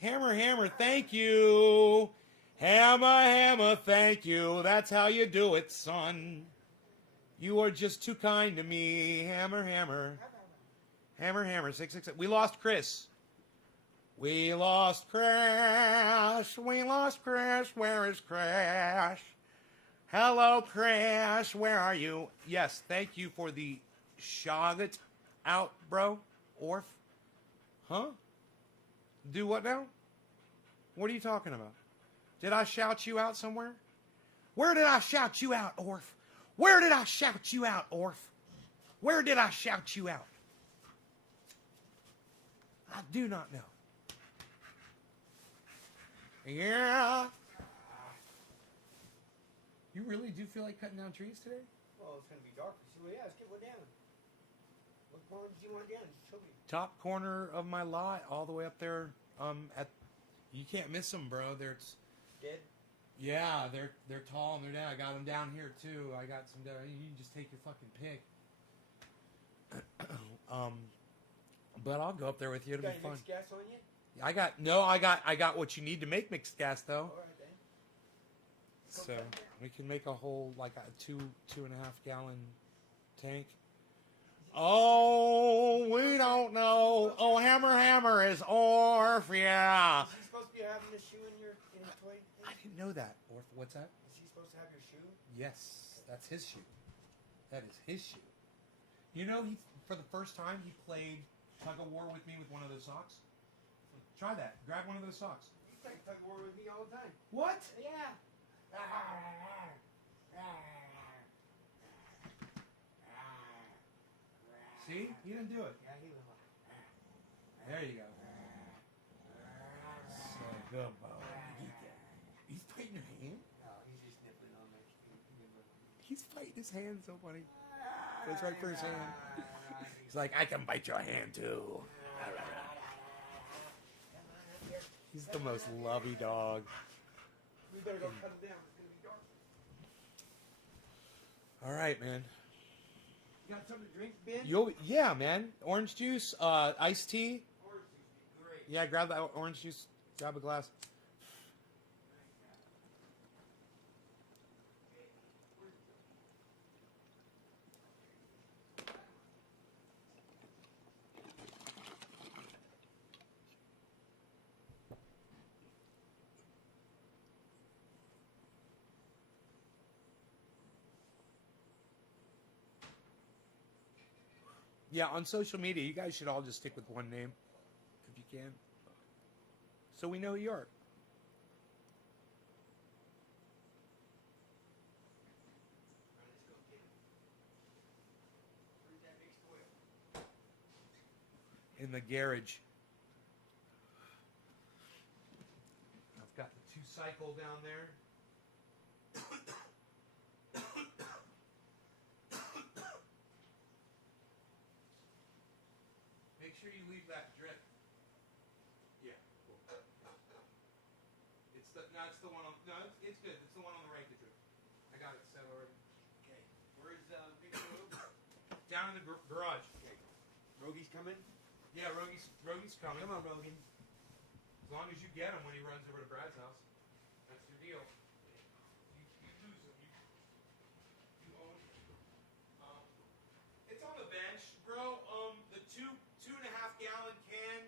Hammer, thank you. Hammer, thank you. That's how you do it, son. You are just too kind to me, Hammer. Hammer, 666. We lost Chris. We lost Crash. We lost Crash. Where is Crash? Hello, Crash. Where are you? Yes, thank you for the shout out, bro. Orf. Huh? Do what now? What are you talking about? Did I shout you out somewhere? Where did I shout you out, Orf? Where did I shout you out, Orf? Where did I shout you out? I do not know. Yeah. You really do feel like cutting down trees today? Well, it's going to be dark. So, yeah, let's get one down. What corner do you want down? Just show me. Top corner of my lot, all the way up there. At you can't miss them, bro. They're Dead? yeah, they're tall and they're down. I got them down here too. I got some down. You can just take your fucking pick. But I'll go up there with you. It'll You be got fun. mixed gas on you? I got what you need to make mixed gas though. All right, then. So we can make a whole like a 2.5 gallon tank. Oh, we don't know. Oh, Hammer is Orf, yeah. Is he supposed to be having a shoe in his toy thing? I didn't know that. Orf, what's that? Is he supposed to have your shoe? Yes, that's his shoe. That is his shoe. You know, he for the first time he played tug of war with me with one of those socks. Try that. Grab one of those socks. You play tug of war with me all the time. What? Yeah. See? He didn't do it. Yeah, he was like, There you go. So good boy. He's fighting your hand? no, he's just nippling on my He's fighting his hand so funny. Goes right for his hand. He's like, I can bite your hand too. He's the most lovey dog. We better go cut him down. It's going to be dark. All right, man. You got something to drink, Ben? Yeah, man. Orange juice, iced tea. Orange juice would be great. Yeah, grab that orange juice. Grab a glass. Yeah, on social media, you guys should all just stick with one name, if you can, so we know who you are. Let's go get him. Where's that big spoil? In the garage. I've got the 2-cycle down there. Make sure you leave that drip. Yeah. It's the one on it's good. It's the one on the right that drip. I got it set already. Okay. Where's Big Rogue? Down in the garage. Okay. Rogy's coming? Yeah, Rogy's coming. Come on, Rogan. As long as you get him when he runs over to Brad's house. That's your deal. You lose him. You own him. It's on the bench, bro. The 2.5 gallon can,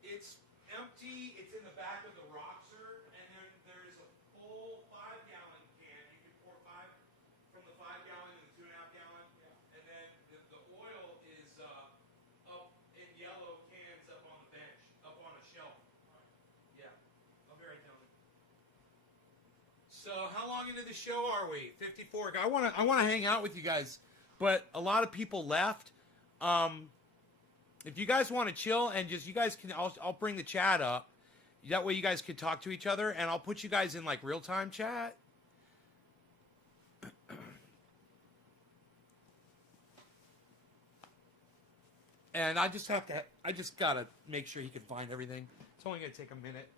it's empty. It's in the back of the Roxor, and then there's a full 5 gallon can. You can pour 5 from the 5 gallon to the 2.5 gallon, and then the oil is up in yellow cans up on the bench, up on a shelf. Yeah, I'll be right down there. So how long into the show are we? 54. I want to hang out with you guys, but a lot of people left. If you guys want to chill and just you guys can, I'll bring the chat up. That way you guys can talk to each other, and I'll put you guys in like real time chat. And I just gotta make sure he can find everything. It's only gonna take a minute.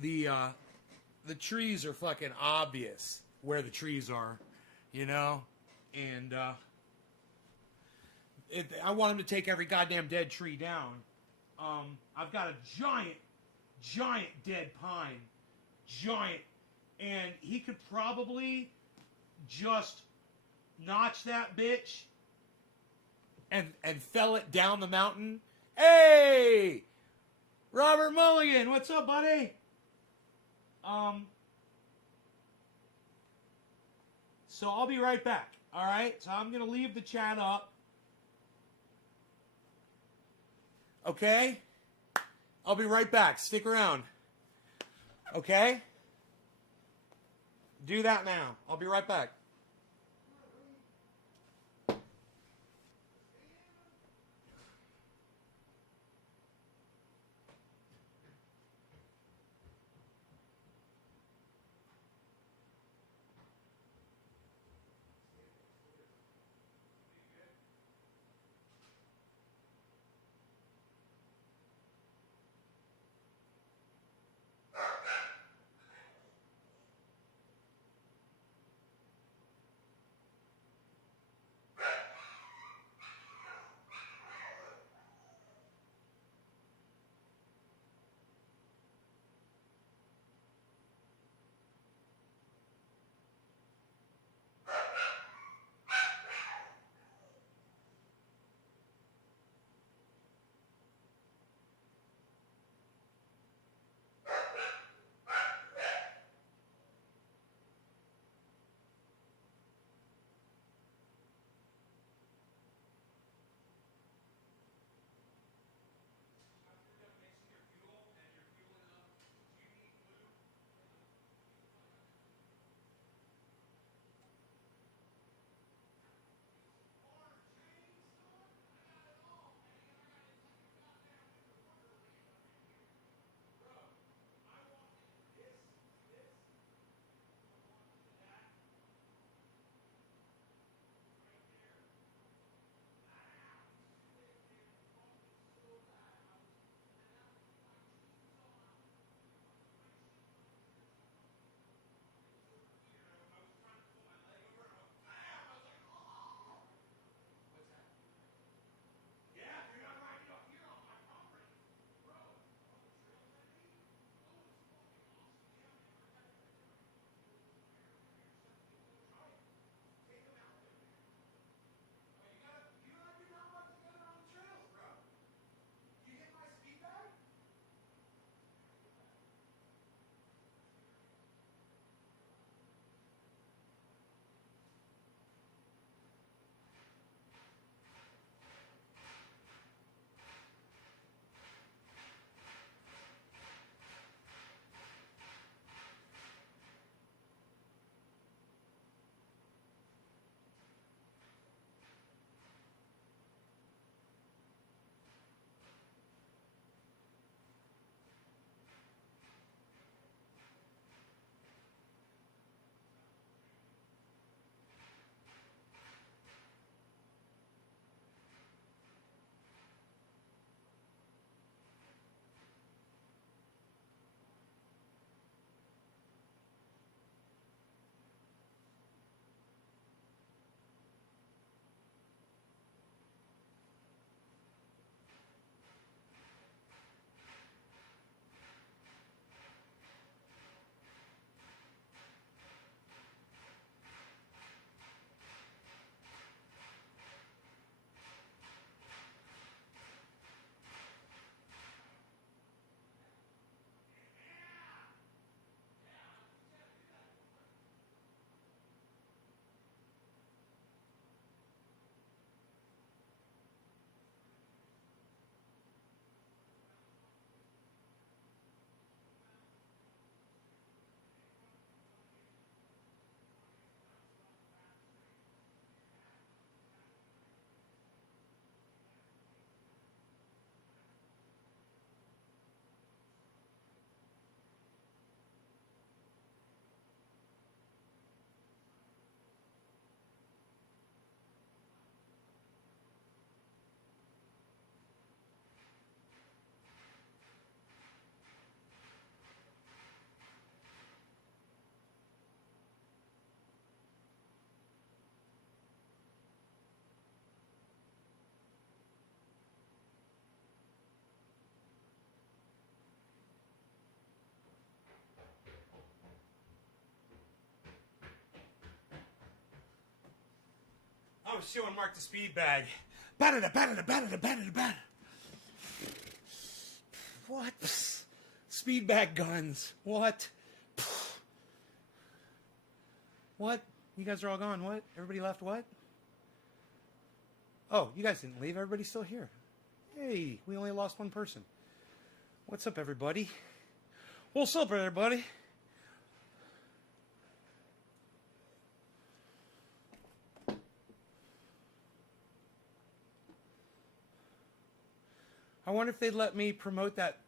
The trees are fucking obvious where the trees are, you know, and I want him to take every goddamn dead tree down. I've got a giant dead pine, and he could probably just notch that bitch and fell it down the mountain. Hey, Robert Mulligan, what's up, buddy? So I'll be right back. All right, so I'm gonna leave the chat up. Okay, I'll be right back. Stick around. Okay, do that now. I'll be right back. was showing Mark the speed bag. Ba-da-da-ba-da-da-ba-da-da-ba-da-da-ba. What? Speed bag guns. What? What? You guys are all gone. What? Everybody left. What? Oh, you guys didn't leave. Everybody's still here. Hey, we only lost one person. What's up, everybody? What's up, everybody? I wonder if they'd let me promote that.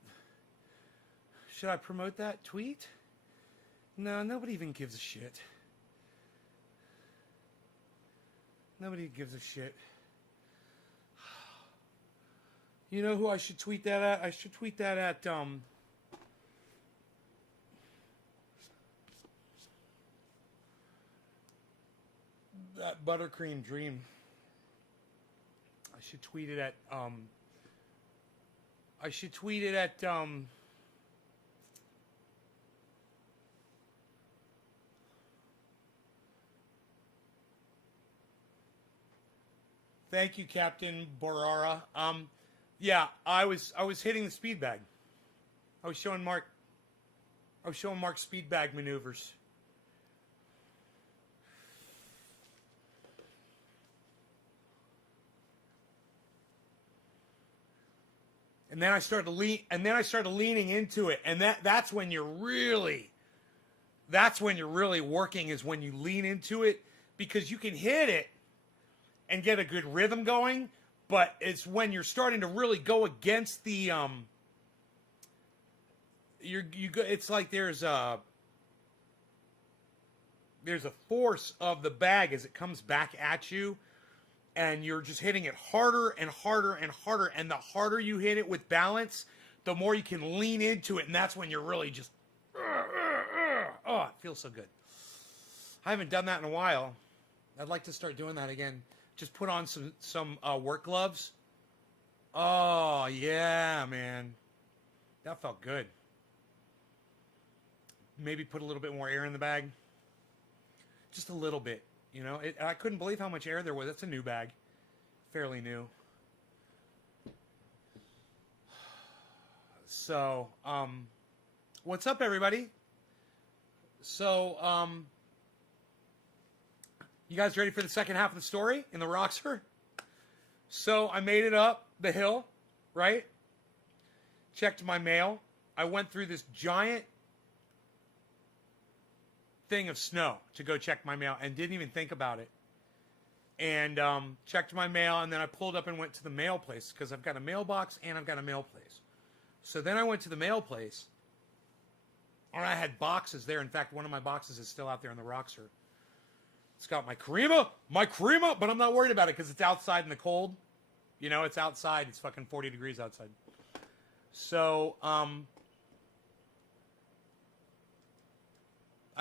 Should I promote that tweet? No, nobody even gives a shit. Nobody gives a shit. You know who I should tweet that at? I should tweet that at, that Buttercream Dream. I should tweet it at, Thank you, Captain Borara. Yeah, I was hitting the speed bag. I was showing Mark speed bag maneuvers. And then I started leaning into it, and that's when you're really working, is when you lean into it, because you can hit it and get a good rhythm going, but it's when you're starting to really go against the it's like there's a force of the bag as it comes back at you, and you're just hitting it harder and harder and harder, and the harder you hit it with balance, the more you can lean into it, and that's when you're really just oh, it feels so good. I haven't done that in a while. I'd like to start doing that again. Just put on some work gloves. Oh, yeah, man. That felt good. Maybe put a little bit more air in the bag. Just a little bit, you know. I couldn't believe how much air there was. That's a new bag. Fairly new. So, what's up, everybody? So, you guys ready for the second half of the story in the Roxor? So I made it up the hill, right? Checked my mail. I went through this giant thing of snow to go check my mail and didn't even think about it. And checked my mail, and then I pulled up and went to the mail place because I've got a mailbox and I've got a mail place. So then I went to the mail place, and I had boxes there. In fact, one of my boxes is still out there in the Roxor. It's got my crema, but I'm not worried about it because it's outside in the cold. You know, it's outside. It's fucking 40 degrees outside. So, I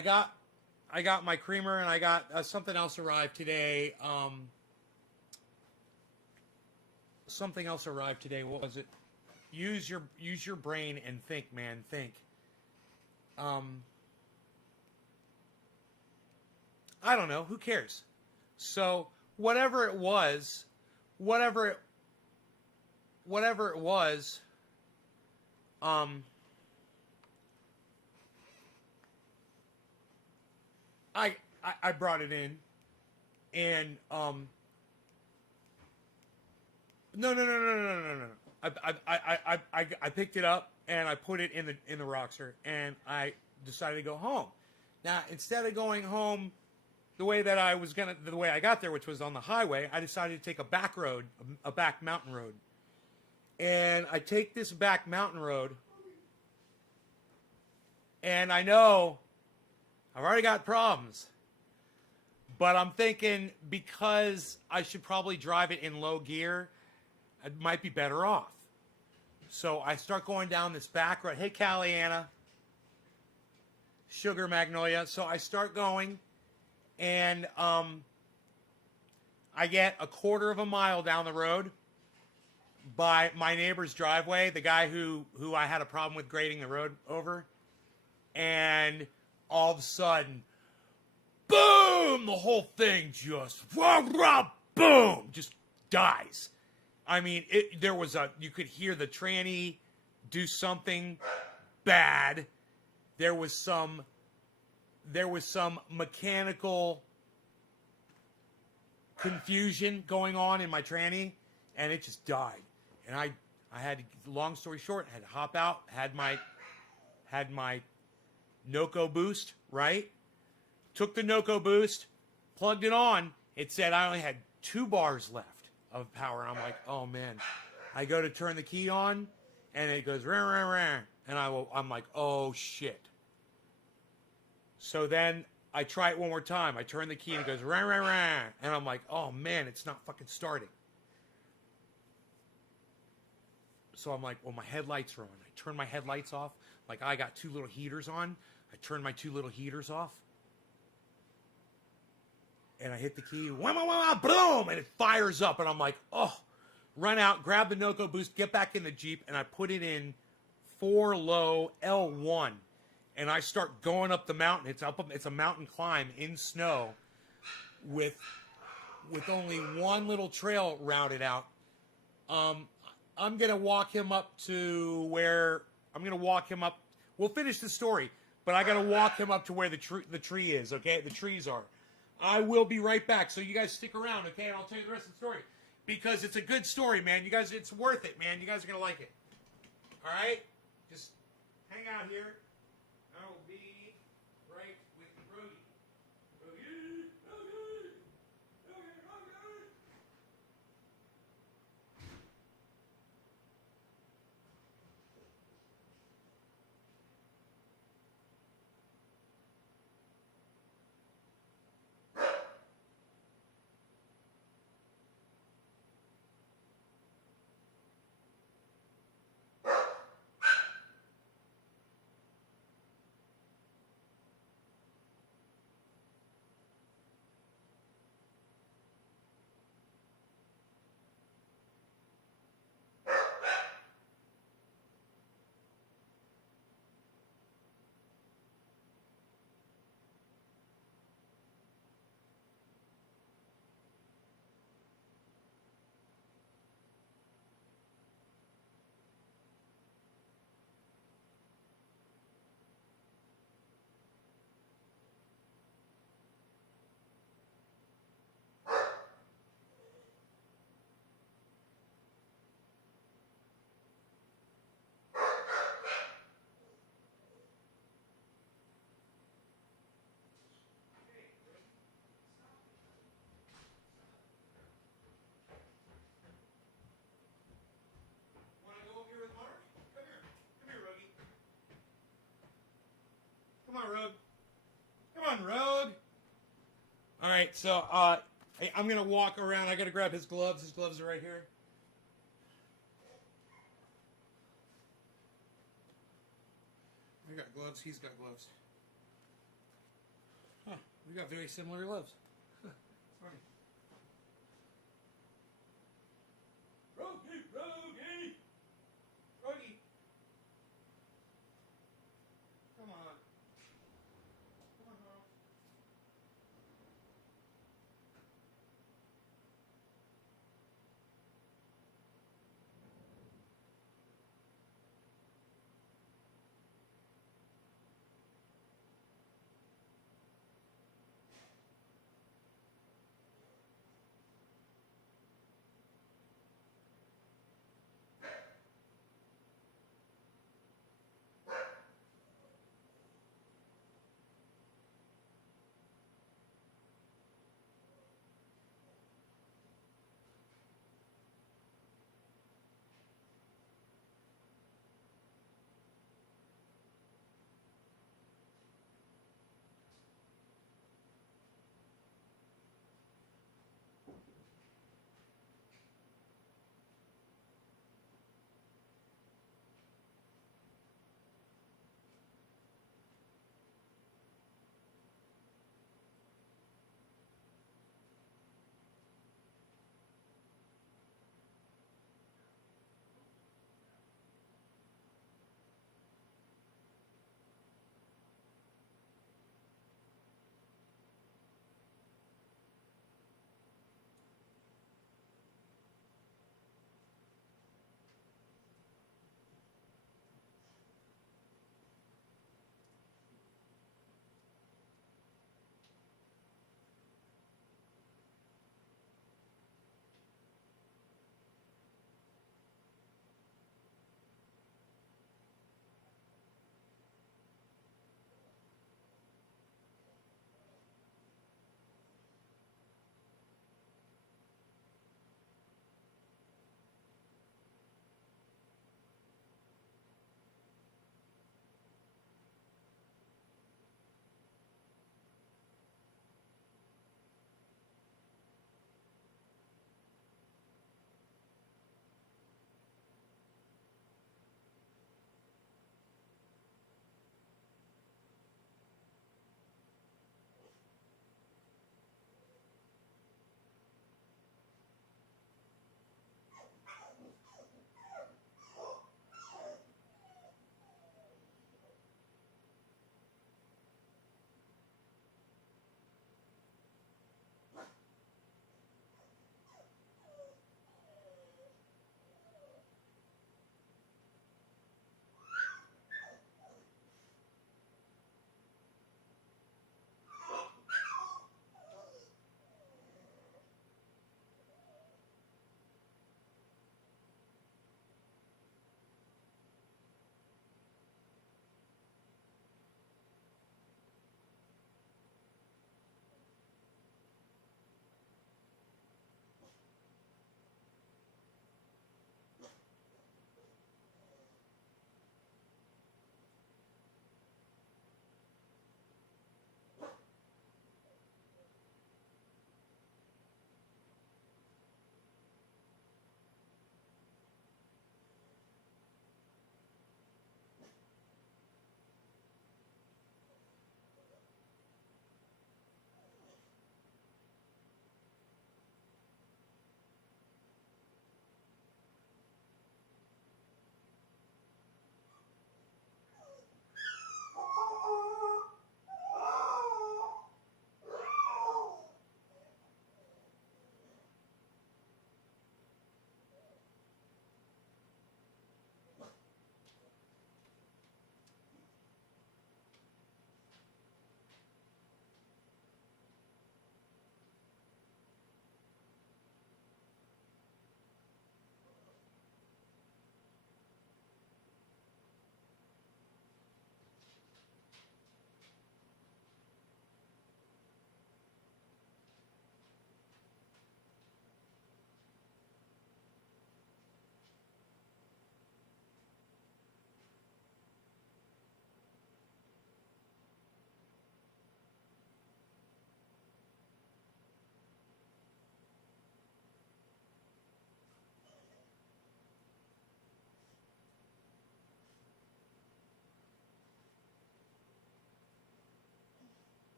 got my creamer, and I got something else arrived today. Something else arrived today. What was it? Use your brain and think, man. Think. I don't know. Who cares? So whatever it was, I brought it in, and no. I picked it up and I put it in the Roxor, and I decided to go home. Now, instead of going home the way I got there, which was on the highway, I decided to take a back road, a back mountain road. And I take this back mountain road, and I know I've already got problems, but I'm thinking because I should probably drive it in low gear, I might be better off. So I start going down this back road. Hey, Caliana. Sugar Magnolia. So I start going, and I get a quarter of a mile down the road by my neighbor's driveway, the guy who I had a problem with grading the road over, and all of a sudden, boom, the whole thing just boom, just dies. I mean, you could hear the tranny do something bad. There was some mechanical confusion going on in my tranny, and it just died. And I had to, long story short, had to hop out, had my Nocoboost, right? Took the Nocoboost, plugged it on. It said I only had 2 bars left of power. I'm like, oh man. I go to turn the key on, and it goes rah, rah, rah. And I'm like, oh shit. So then I try it one more time. I turn the key and it goes rah, rah, rah. And I'm like, oh man, it's not fucking starting. So I'm like, well, my headlights are on. I turn my headlights off. Like, I got 2 little heaters on. I turn my 2 little heaters off. And I hit the key. Wah, wah, wah, wah, boom! And it fires up. And I'm like, oh. Run out, grab the Nocoboost, get back in the Jeep, and I put it in 4 low L1. And I start going up the mountain. It's a mountain climb in snow with only one little trail routed out. I'm gonna walk him up to where we'll finish the story, but I gotta walk him up to where the tree is, okay? The trees are. I will be right back, so you guys stick around, okay? And I'll tell you the rest of the story. Because it's a good story, man. You guys, it's worth it, man. You guys are gonna like it. Alright? Just hang out here. I will be right with Rogie. Rogie! Rogie! Rogie! Rogie! Come on, Rogue. Come on, Rogue. All right, so hey, I'm gonna walk around. I gotta grab his gloves. His gloves are right here. I got gloves. He's got gloves. Huh? We got very similar gloves. Funny. Rogie, Rogie, Rogie. Come on. Come on, Home.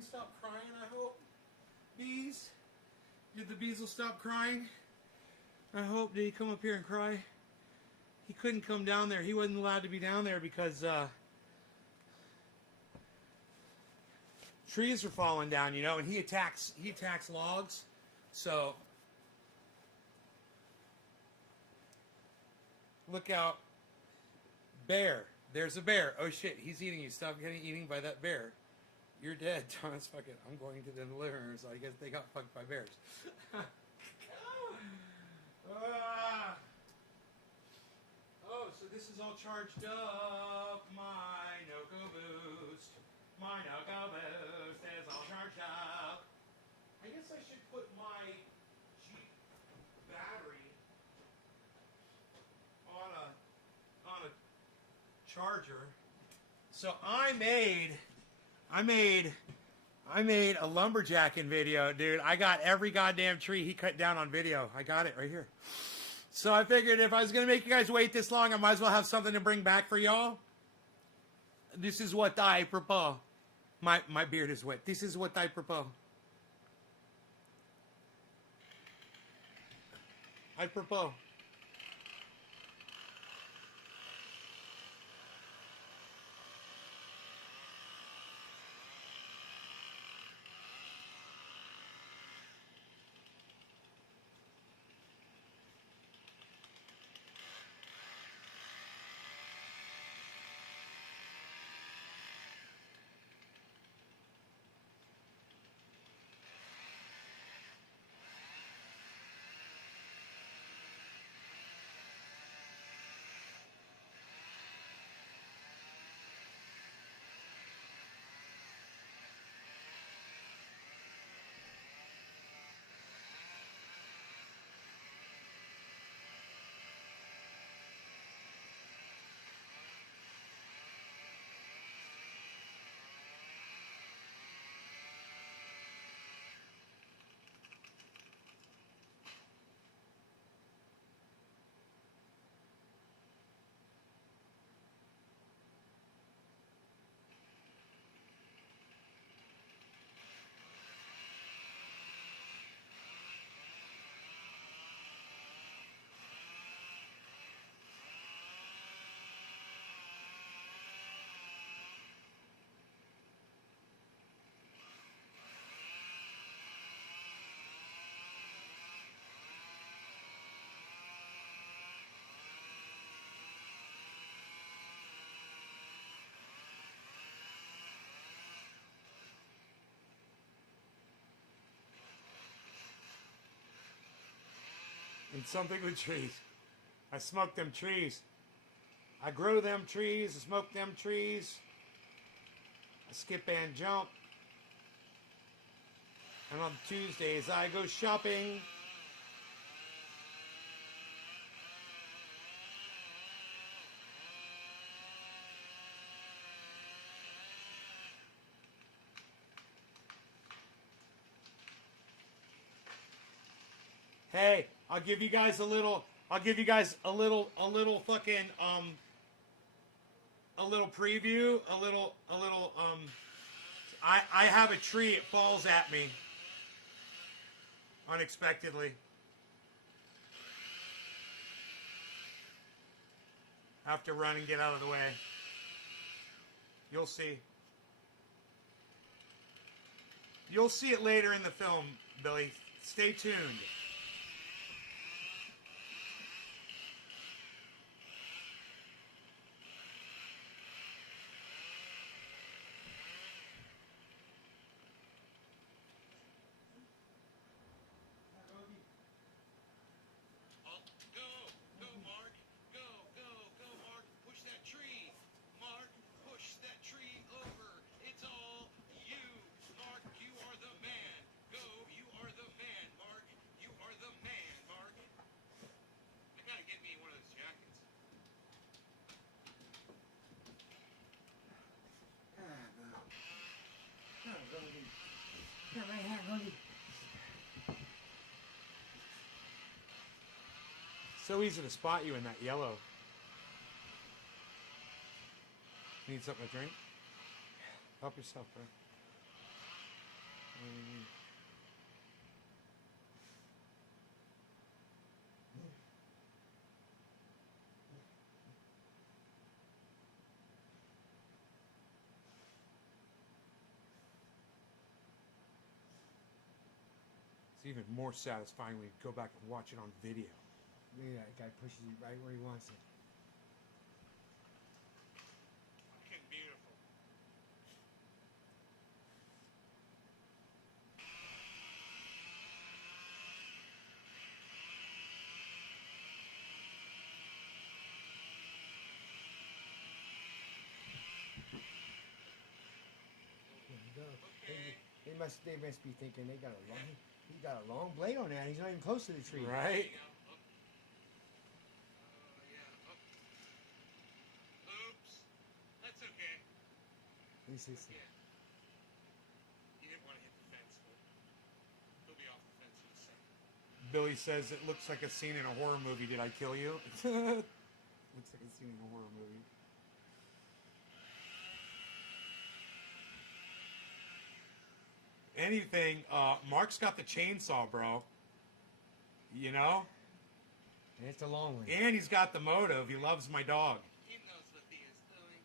finally stop crying, I hope. Bees? Did the bees will stop crying? I hope. Did he come up here and cry? He couldn't come down there. He wasn't allowed to be down there because trees are falling down, you know, and he attacks logs. So look out. Bear. There's a bear. Oh shit, he's eating you. Stop getting eaten by that bear. You're dead, Thomas. Fuck it. I'm going to the living room, so I guess they got fucked by bears. Oh, so this is all charged up. My Nocoboost. My Nocoboost is all charged up. I guess I should put my Jeep battery on a charger. So I made a lumberjacking video, dude. I got every goddamn tree he cut down on video. I got it right here. So I figured if I was going to make you guys wait this long, I might as well have something to bring back for y'all. This is what I propose. My beard is wet. This is what I propose. I propose. And something with trees. I smoke them trees. I grow them trees. I smoke them trees. I skip and jump. And on Tuesdays I go shopping. Hey, I'll give you guys a little fucking, a little preview, I have a tree, it falls at me. Unexpectedly. I have to run and get out of the way. You'll see. You'll see it later in the film, Billy. Stay tuned. So easy to spot you in that yellow. Need something to drink? Help yourself, bro. It's even more satisfying when you go back and watch it on video. Look at that guy pushes it right where he wants it. Fucking beautiful. There you go. They must be thinking he got a long blade on that. He's not even close to the tree. Right? Oops. That's okay. This is Yeah. He didn't want to hit the fence, but he'll be off the fence in a second. Billy says it looks like a scene in a horror movie. Did I kill you? Looks like a scene in a horror movie. Anything, Mark's got the chainsaw, bro. You know? and it's a long one. And he's got the motive. He loves my dog. He knows what he is doing.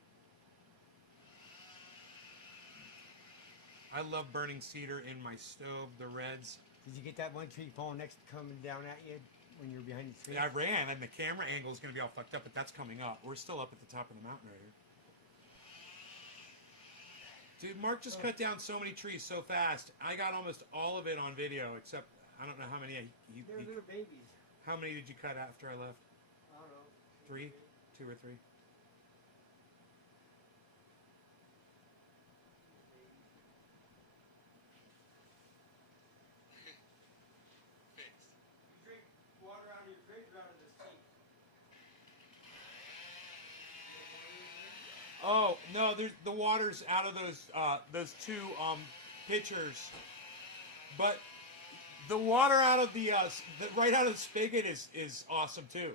I love burning cedar in my stove, the reds. Did you get that one tree falling next coming down at you when you were behind the tree? I ran, and the camera angle is going to be all fucked up, but that's coming up. We're still up at the top of the mountain right here. Dude, Mark just cut down so many trees so fast. I got almost all of it on video, except I don't know how many. They're little babies. How many did you cut after I left? I don't know. 3? 2 or 3? Fixed. You drink water out of your fridge or out of the sink? Oh no, there's the water's out of those two pitchers, but the water out of the right out of the spigot is awesome too.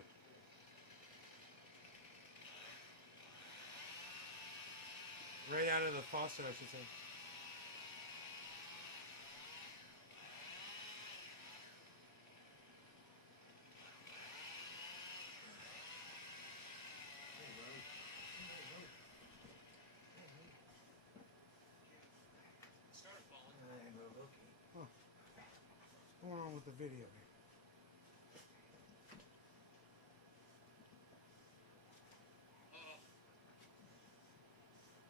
Right out of the faucet, I should say. It started falling. What's going on with the video here?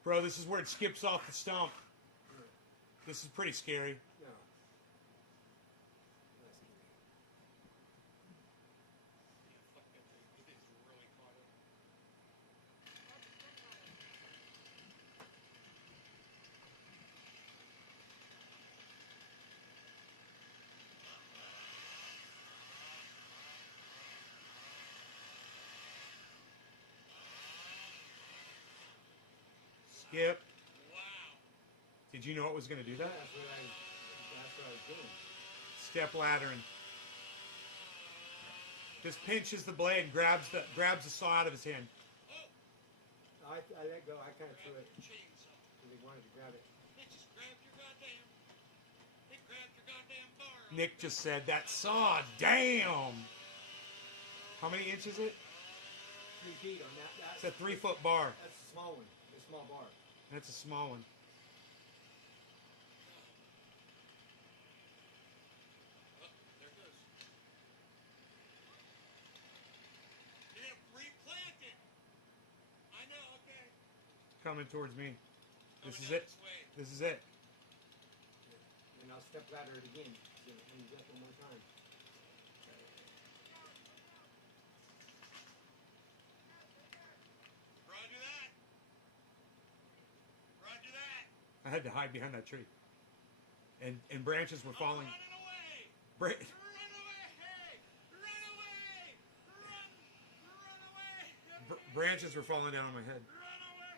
Bro, this is where it skips off the stump. This is pretty scary. No. Yeah, fuck that thing. It is really caught up. Skip. Wow. Did you know it was going to do that? That's what I was doing. Step laddering. Just pinches the blade and grabs the saw out of his hand. Oh, I let go. I kind of threw grab it your chainsaw. because he wanted to grab it. It just grabbed your goddamn. It grabbed your goddamn bar. Nick just said that saw. Damn. How many inches is it? 3 feet on that. It's a 3-foot bar. That's a small one. A small bar. That's a small one. Oh, there it goes. It replanted. I know. Okay. Coming towards me. This Coming is down it. this way. This is it. And I'll step ladder it again. So it ends up one more time. Roger that. Roger that. I had to hide behind that tree. And branches were falling. I'm running away. Bra- Run away. Run away. Run away. branches were falling down on my head. Run away.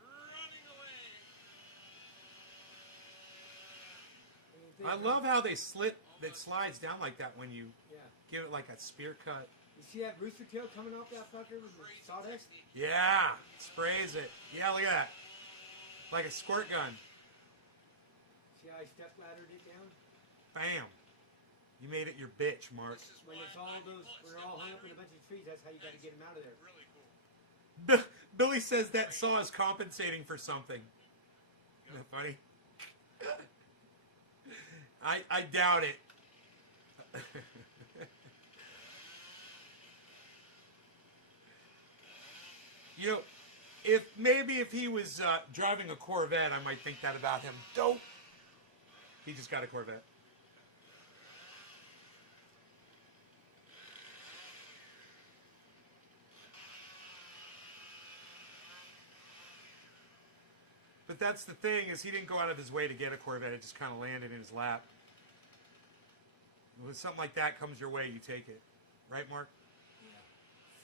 Running away. I love how they slit. It slides down like that when you Yeah. give it like a spear cut. You see that rooster tail coming off that fucker with the Crazy sawdust? technique. Yeah, sprays it. Yeah, look at that. Like a squirt gun. See how I step laddered it down? Bam. You made it your bitch, Mark. This is When why it's all I those, don't when they're step all hung up in ladder. a bunch of trees, that's how you got to get them out of there. Really cool. Billy says that saw is compensating for something. Isn't that funny? I doubt it. You know, if he was driving a Corvette, I might think that about him. Dope. He just got a Corvette. But that's the thing, is he didn't go out of his way to get a Corvette. It just kind of landed in his lap. When something like that comes your way, you take it. Right, Mark? Yeah.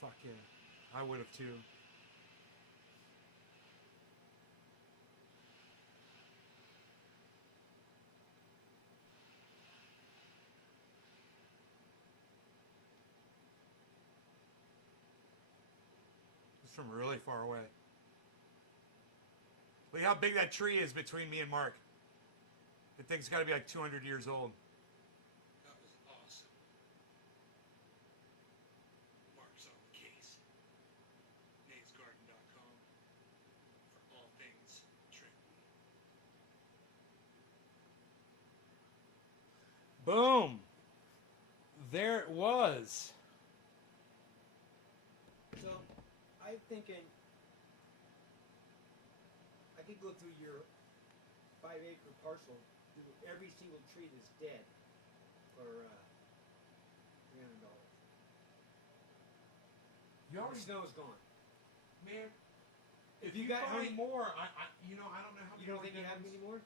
Fuck yeah. I would have too. It's from really far away. Look how big that tree is between me and Mark. That thing's got to be like 200 years old. That was awesome. Mark's on the case. NaysGarden.com for all things Trenton. Boom. There it was. So, I'm thinking, I could go through your 5-acre parcel, do every single tree that's dead for $300. You The already snow's gone. man. If You you got find how many- more, I don't know how many. You don't more think you dead have ones. any more?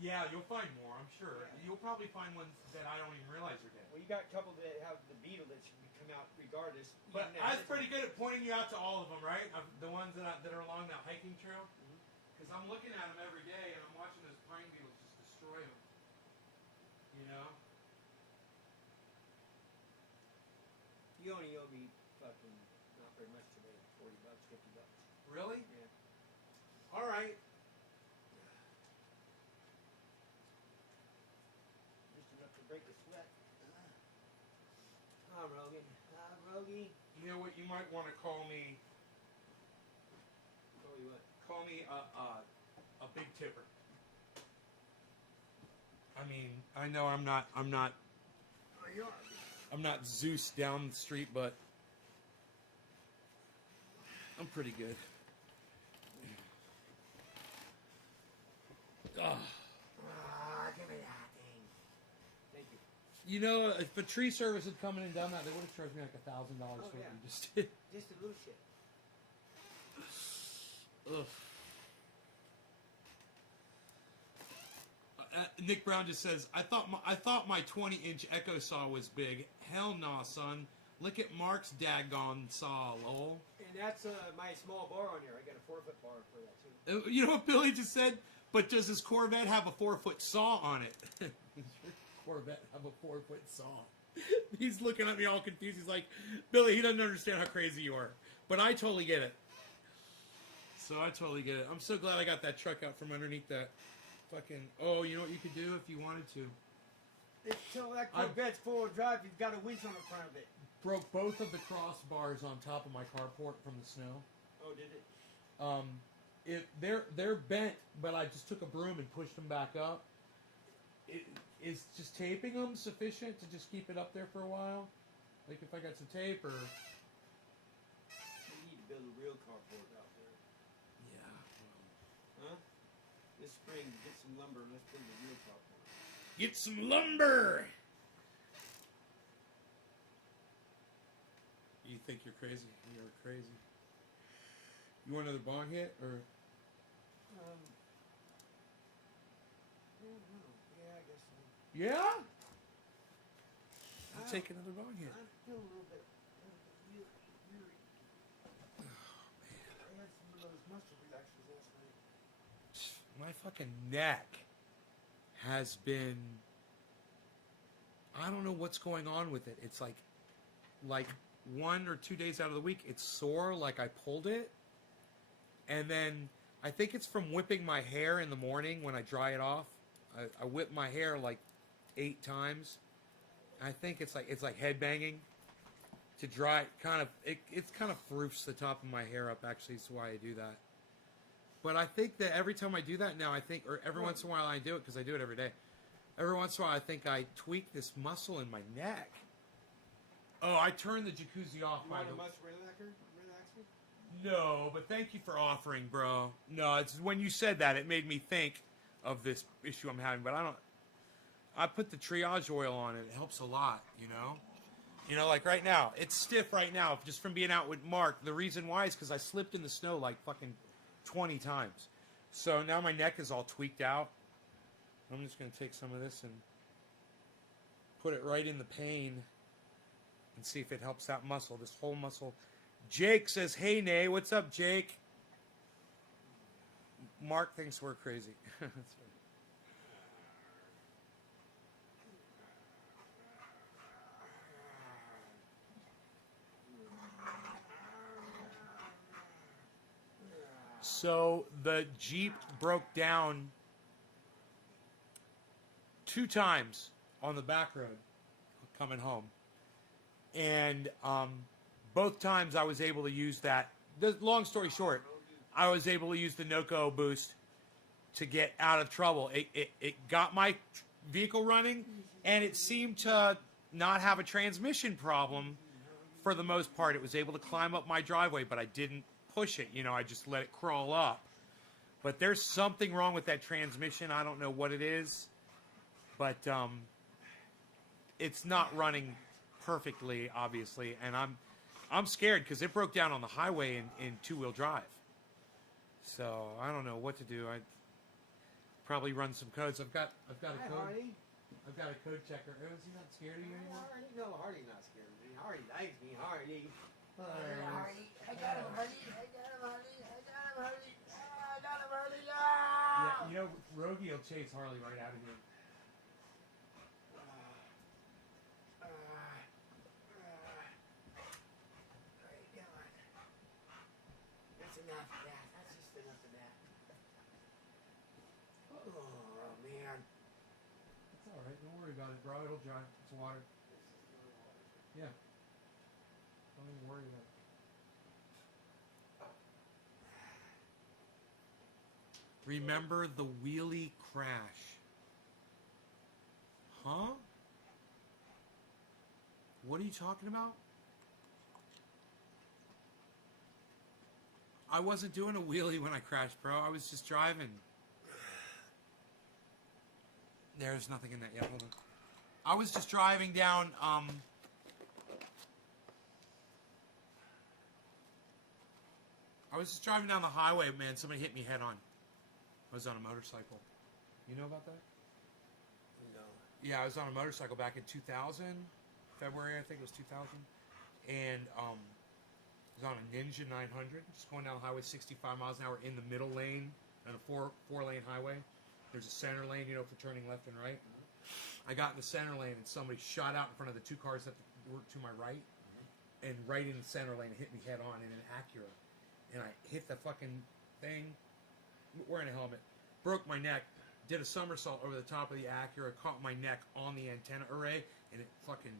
Yeah, you'll find more. I'm sure. Yeah. You'll probably find ones that I don't even realize are dead. Well, you got a couple that have the beetle that should come out regardless. But even I was as- pretty good at pointing you out to all of them, right? The ones that are along that hiking trail. Mhm. Because I'm looking at them every day, and I'm watching those pine beetles just destroy them. You know? You only owe me fucking not very much today. $40, $50. Really? Yeah. All right. Just enough to break a sweat. Ah, Rogan. Ah, Rogie. You know what? You might want to call me Tell you what. a big tipper. I mean, I know I'm not Oh, you are. I'm not Zeus down the street, but I'm pretty good. Ugh. Ah, give me that thing. Thank you. You know, if a tree service had come in and done that, they would have charged me like $1,000 Oh, for what yeah. you just did. Just a little shit. Ugh. Nick Brown just says, I thought my 20-inch Echo saw was big. Hell nah, son. Look at Mark's daggone saw, lol. And that's my small bar on there. I got a 4-foot bar for that too. You know what Billy just said? But does his Corvette have a 4-foot saw on it? Does your Corvette have a 4-foot saw? He's looking at me all confused. He's like, Billy, he doesn't understand how crazy you are. But I totally get it. So I totally get it. I'm so glad I got that truck out from underneath that fucking... Oh, you know what you could do if you wanted to? Until that Corvette's 4-wheel drive, you've got a winch on the front of it. Broke both of the crossbars on top of my carport from the snow. Oh, did it? They're bent, but I just took a broom and pushed them back up. Is just taping them sufficient to just keep it up there for a while? Like if I got some tape or... You need to build a real carport out there. Yeah. Huh? This spring, get some lumber and let's build a real carport. Get some lumber! You think you're crazy? You're crazy. You want another bong hit or? I don't know. Yeah, I guess so. Yeah. I'll take another bong hit. I'm still a little bit weary. I had some of those muscle relaxers last night. My fucking neck has been... I don't know what's going on with it. It's like 1 or 2 days out of the week, it's sore like I pulled it. And then I think it's from whipping my hair in the morning when I dry it off. I whip my hair like 8 times. I think it's like head banging to dry. It's kind of froofs the top of my hair up. Actually, is why I do that. But I think that every time I do that now, or every once in a while I do it because I do it every day. Every once in a while, I think I tweak this muscle in my neck. Oh, I turned the jacuzzi off. You want a much relaxer? No, but thank you for offering, bro. No, it's when you said that it made me think of this issue I'm having. But I put the triage oil on it. It helps a lot, you know. You know, like right now, it's stiff right now just from being out with Mark. The reason why is because I slipped in the snow like fucking 20 times. So now my neck is all tweaked out. I'm just going to take some of this and put it right in the pain and see if it helps that muscle, this whole muscle. Jake says, hey, Nay. What's up, Jake? Mark thinks we're crazy. That's right. So the Jeep broke down 2 times on the back road coming home. And both times I was able to use that. Long story short, I was able to use the Nocoboost to get out of trouble. It got my vehicle running, and it seemed to not have a transmission problem for the most part. It was able to climb up my driveway, but I didn't push it. You know, I just let it crawl up. But there's something wrong with that transmission. I don't know what it is, but it's not running perfectly, obviously, and I'm scared because it broke down on the highway in 2-wheel drive. So I don't know what to do. I probably run some codes. I've got a code. Hardy. I've got a code checker. Oh, is he not scared of you anymore? No, Hardy's not scared of me. Hardy likes me. Hardy. Hardy. I got him, Hardy. I got him, Hardy. I got him, Hardy. I got him, Hardy. Yeah, you know, Rogie will chase Harley right out of here. That's enough of that. That's just enough of that. Oh, man. It's all right. Don't worry about it, bro. It'll dry. It's water. Yeah. Don't even worry about it. Remember the wheelie crash. Huh? What are you talking about? I wasn't doing a wheelie when I crashed, bro. I was just driving. There's nothing in that yet. Hold on. I was just driving down, I was just driving down the highway, man. Somebody hit me head on. I was on a motorcycle. You know about that? No. Yeah, I was on a motorcycle back in 2000. February, I think it was 2000. And, I was on a Ninja 900, just going down the highway 65 miles an hour in the middle lane on a four-lane highway. There's a center lane, you know, for turning left and right. I got in the center lane, and somebody shot out in front of the 2 cars that were to my right, and right in the center lane, hit me head on in an Acura. And I hit the fucking thing, wearing a helmet, broke my neck, did a somersault over the top of the Acura, caught my neck on the antenna array, and it fucking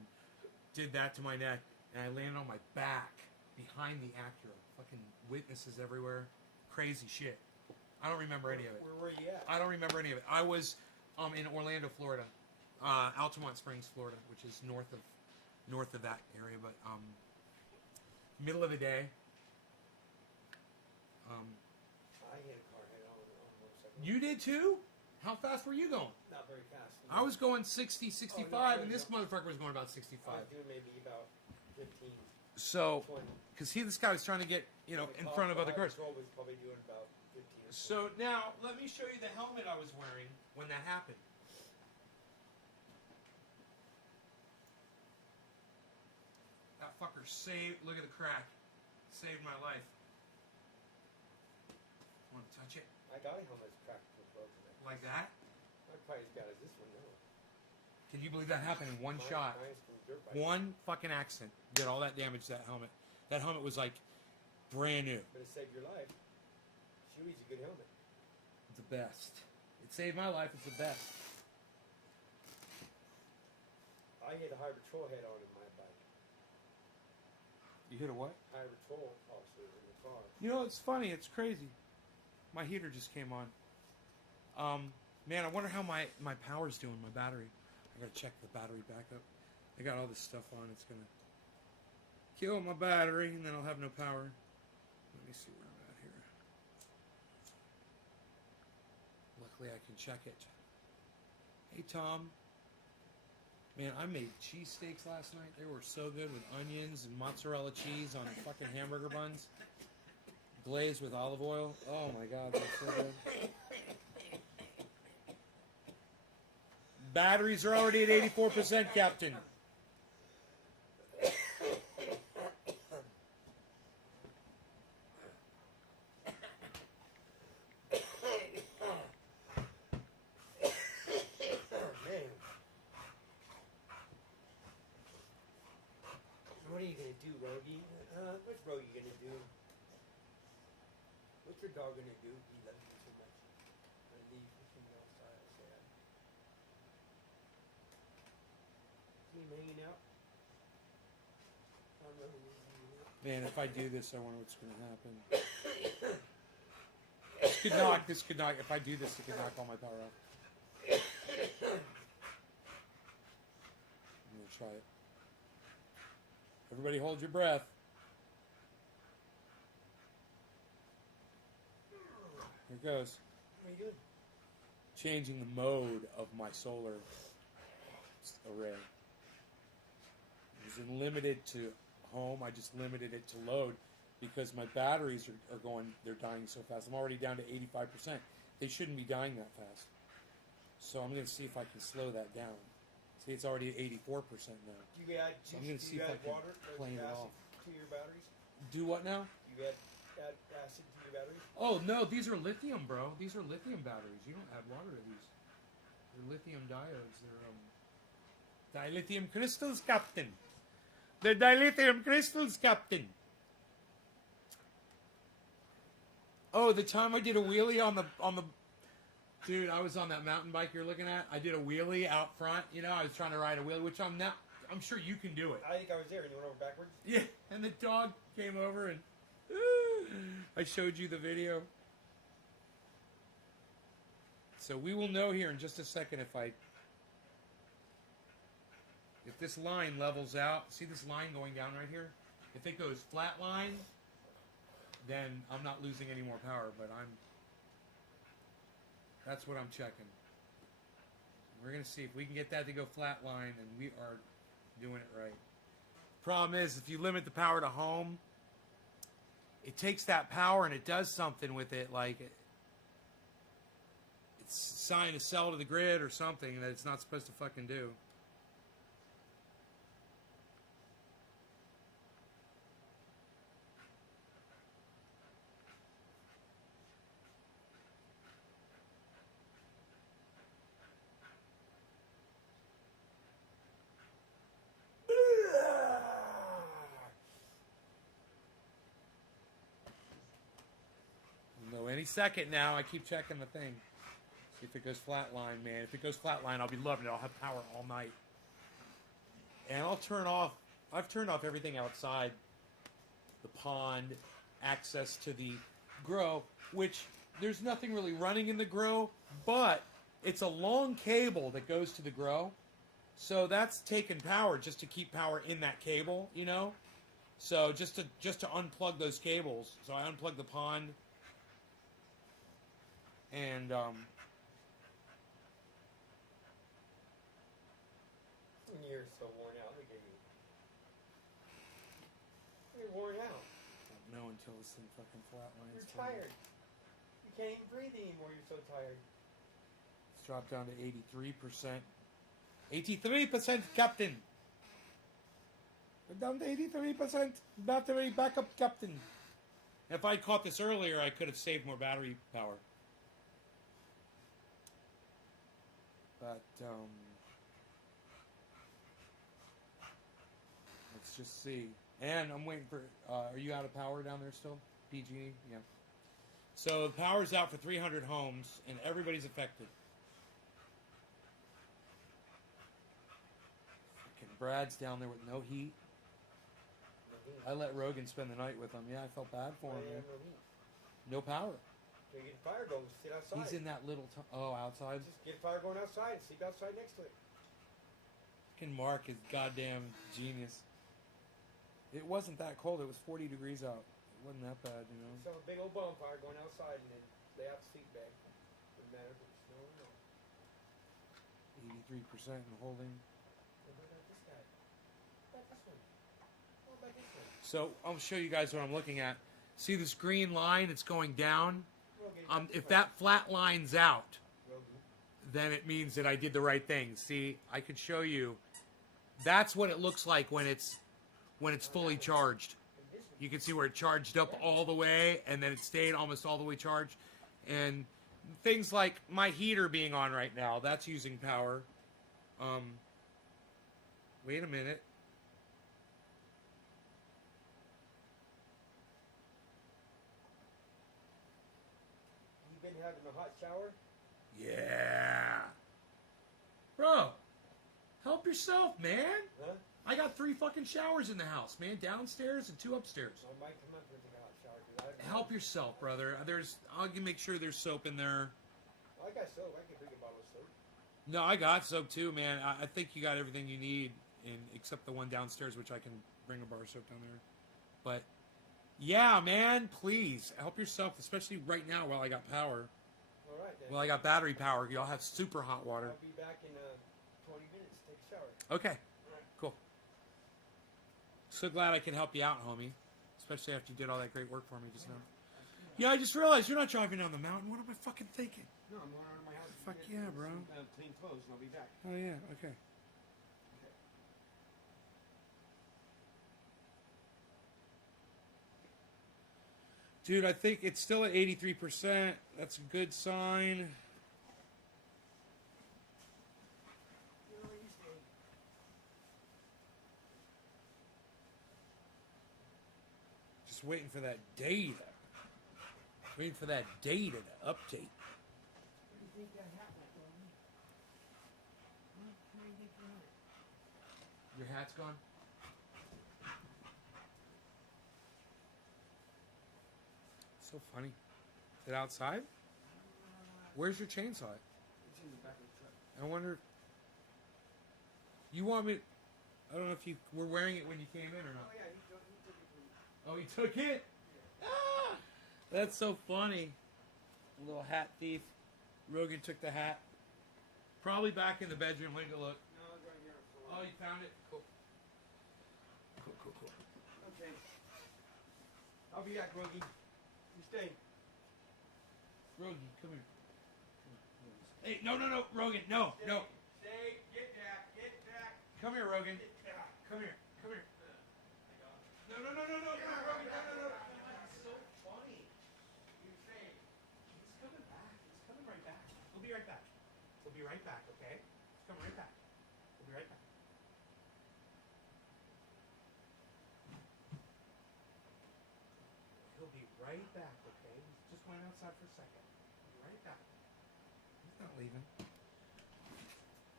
did that to my neck, and I landed on my back behind the Acura. Fucking witnesses everywhere. Crazy shit. I don't remember any of it. Where were you at? I don't remember any of it. I was in Orlando, Florida. Altamont Springs, Florida, which is north of that area, but middle of the day. I hit a car head on a motorcycle. You did too? How fast were you going? Not very fast. I was going 60, 65, Oh, no, and this motherfucker was going about 65. I was doing maybe about 15, So, 20. because this guy was trying to get, you know, in front of other cars. Patrol was probably doing about 15 or So now, let me show you the helmet I was wearing when that happened. That fucker saved, look at the crack. Saved my life. Want to touch it? I got a helmet that's cracked with broken. Like that? Not quite as bad as this one, no. Can you believe that happened in one shot? Mine's from dirt bike. One fucking accident did all that damage to that helmet. That helmet was like brand new. But it saved your life. Chewy's a good helmet. The best. It saved my life. It's the best. I hit a high patrol head on in my bike. You hit a what? High patrol officer in the car. You know, it's funny. It's crazy. My heater just came on. Man, I wonder how my power's doing, my battery. I gotta check the battery backup. I got all this stuff on. It's gonna kill my battery, and then I'll have no power. Let me see where I'm at here. Luckily, I can check it. Hey, Tom. Man, I made cheesesteaks last night. They were so good with onions and mozzarella cheese on fucking hamburger buns. Glazed with olive oil. Oh my god, they're so good. Batteries are already at 84%, Captain. What are you gonna do, Rogie? What's Rogie gonna do? What's your dog gonna do? He loves you so much. Gonna leave him outside, sad. See him hanging out? I'm really hanging out. Man, if I do this, I wonder what's going to happen. This could knock, if I do this, it could knock all my power off. I'm going to try it. Everybody hold your breath. Here it goes. What are you doing? Changing the mode of my solar array. It was limited to home. I just limited it to load because my batteries are going, they're dying so fast. I'm already down to 85%. They shouldn't be dying that fast. So I'm going to see if I can slow that down. See, it's already at 84% now. Do you add, So I'm going to see if I can plane it off. to your batteries? Do what now? You add acid to your batteries? Oh, no, these are lithium, bro. These are lithium batteries. You don't add water to these. They're lithium diodes. They're, dilithium crystals, Captain. They're dilithium crystals, Captain. Oh, the time I did a wheelie on the... Dude, I was on that mountain bike you're looking at. I did a wheelie out front. You know, I was trying to ride a wheelie, which I'm sure you can do it. I think I was there and you went over backwards. Yeah, and the dog came over and... I showed you the video. So we will know here in just a second if this line levels out. See this line going down right here? If it goes flat line, then I'm not losing any more power, but that's what I'm checking. We're going to see if we can get that to go flat line, and we are doing it right. Problem is, if you limit the power to home, it takes that power and it does something with it, like it's assigned a cell to the grid or something that it's not supposed to fucking do. We'll know any second now. I keep checking the thing. See if it goes flatline, man. If it goes flatline, I'll be loving it. I'll have power all night. And I've turned off everything outside the pond, access to the grow, which there's nothing really running in the grow, but it's a long cable that goes to the grow. So that's taking power just to keep power in that cable, you know? So just to unplug those cables. So I unplugged the pond and You're so worn out. Look at you. You're worn out. I don't know until this thing fucking flatlines. You're tired. You can't even breathe anymore. You're so tired. It's dropped down to 83%. 83%, Captain. We're down to 83% battery backup, Captain. If I caught this earlier, I could have saved more battery power. But, let's just see. And I'm waiting for, are you out of power down there still? PG? Yeah. So the power's out for 300 homes, and everybody's affected. Fucking Brad's down there with no heat. I let Rogan spend the night with him. Yeah, I felt bad for him. Man. No power. So you get fire going, sit outside. He's in that little. Outside. Just get fire going outside and sleep outside next to it. Fucking Mark is goddamn genius. It wasn't that cold. It was 40 degrees out. It wasn't that bad, you know. So a big old bonfire going outside and then lay out the sleep bag. Doesn't matter if it's snow or not. 83% and holding. What about this guy? What about this one? What about this one? So I'll show you guys what I'm looking at. See this green line? It's going down. Rogan, If that flat line's out, Rogan. then it means that I did the right thing. See, I could show you. That's what it looks like when it's fully charged. You can see where it charged up all the way, and then it stayed almost all the way charged. And things like my heater being on right now, that's using power. Wait a minute. You been having a hot shower? Yeah. Bro, help yourself, man. Huh? I got 3 fucking showers in the house, man. Downstairs and 2 upstairs. I might come up here and take a hot shower. 'Cause I haven't Help yourself, brother. I'll make sure there's soap in there. Well, I got soap. I can bring a bottle of soap. No, I got soap too, man. I think you got everything you need, except the one downstairs, which I can bring a bar of soap down there. But yeah, man, please help yourself, especially right now while I got power. All right, then. Well, I got battery power. Y'all have super hot water. I'll be back in 20 minutes to take a shower. Okay, cool. So glad I can help you out, homie. Especially after you did all that great work for me just now. Yeah, I just realized you're not driving down the mountain. What am I fucking thinking? No, I'm going out of my house. Fuck to get yeah, bro. Some, clean clothes, and I'll be back. Oh yeah, okay. Dude, I think it's still at 83%. That's a good sign. Just waiting for that data. Waiting for that data to update. What do you think that happened, Roman? What do you think that happened? Your hat's gone? So funny. Is it outside? Where's your chainsaw? It's in the back of the truck. I wonder. You want me? I don't know if you were wearing it when you came in or Oh not. yeah, he took it from me. Oh, he took it? Ah, that's so funny. Little hat thief. Rogan took the hat. Probably back in the bedroom. Let me go look. No, it's right here. Oh, you found it? Cool. Cool. Okay. I'll be back, Rogie. You stay. Rogan, come here. Hey, no, Rogan, no. Stay. Get back. Come here, Rogan. Get back. Come here. No, Rogan, no. That's so funny. You stay. He's coming back. He's coming right back. We'll be right back. Okay? He's coming right back. We'll be right back. He'll be right back, okay? He just went outside for a second. He'll be right back. He's not leaving.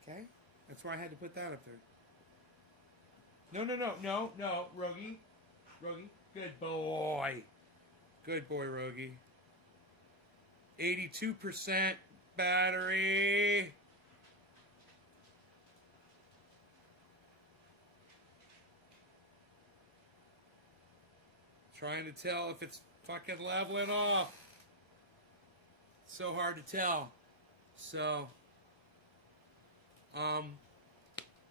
Okay? That's why I had to put that up there. No, Rogie. Good boy. Good boy, Rogie. 82% battery. Trying to tell if it's fucking leveling off. So hard to tell. So,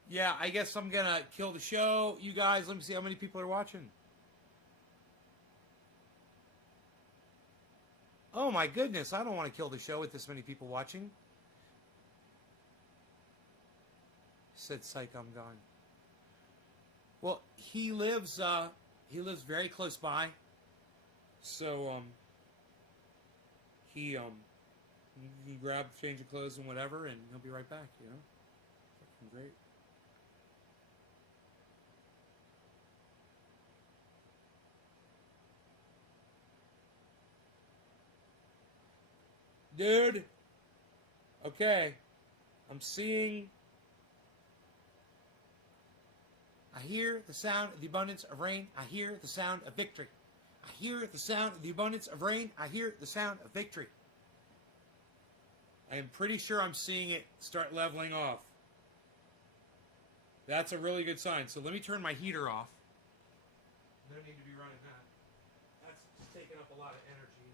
yeah, I guess I'm gonna kill the show. You guys, let me see how many people are watching. Oh my goodness, I don't want to kill the show with this many people watching. Said psych, I'm gone. Well, he lives very close by. So he can grab, change of clothes and whatever, and he'll be right back, you know? Fucking great. Dude. Okay. I'm seeing. I hear the sound of the abundance of rain. I hear the sound of victory. I hear the sound of the abundance of rain. I hear the sound of victory. I am pretty sure I'm seeing it start leveling off. That's a really good sign. So let me turn my heater off. No need to be running that. That's just taking up a lot of energy.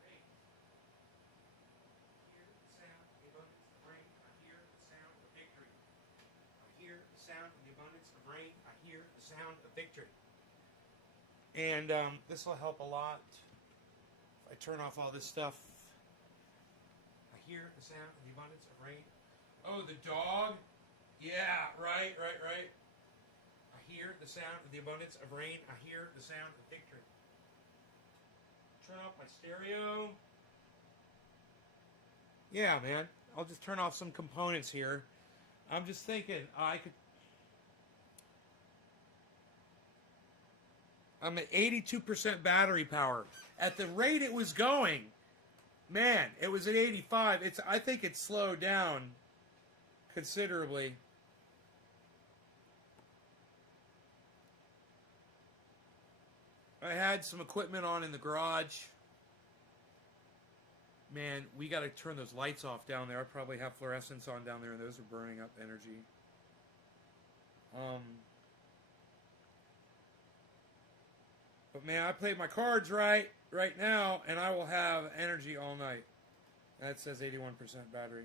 Great. I hear the sound of the abundance of rain. I hear the sound of victory. I hear the sound of the abundance of rain. I hear the sound of victory. And this will help a lot if I turn off all this stuff. I hear the sound of the abundance of rain. Oh, the dog? Yeah, right. I hear the sound of the abundance of rain. I hear the sound of victory. Turn off my stereo. Yeah, man. I'll just turn off some components here. I'm just thinking I'm at 82% battery power. At the rate it was going, man, it was at 85. I think it's slowed down considerably. I had some equipment on in the garage. Man, we got to turn those lights off down there. I probably have fluorescents on down there, and those are burning up energy. But man, I played my cards right now, and I will have energy all night. That says 81% battery.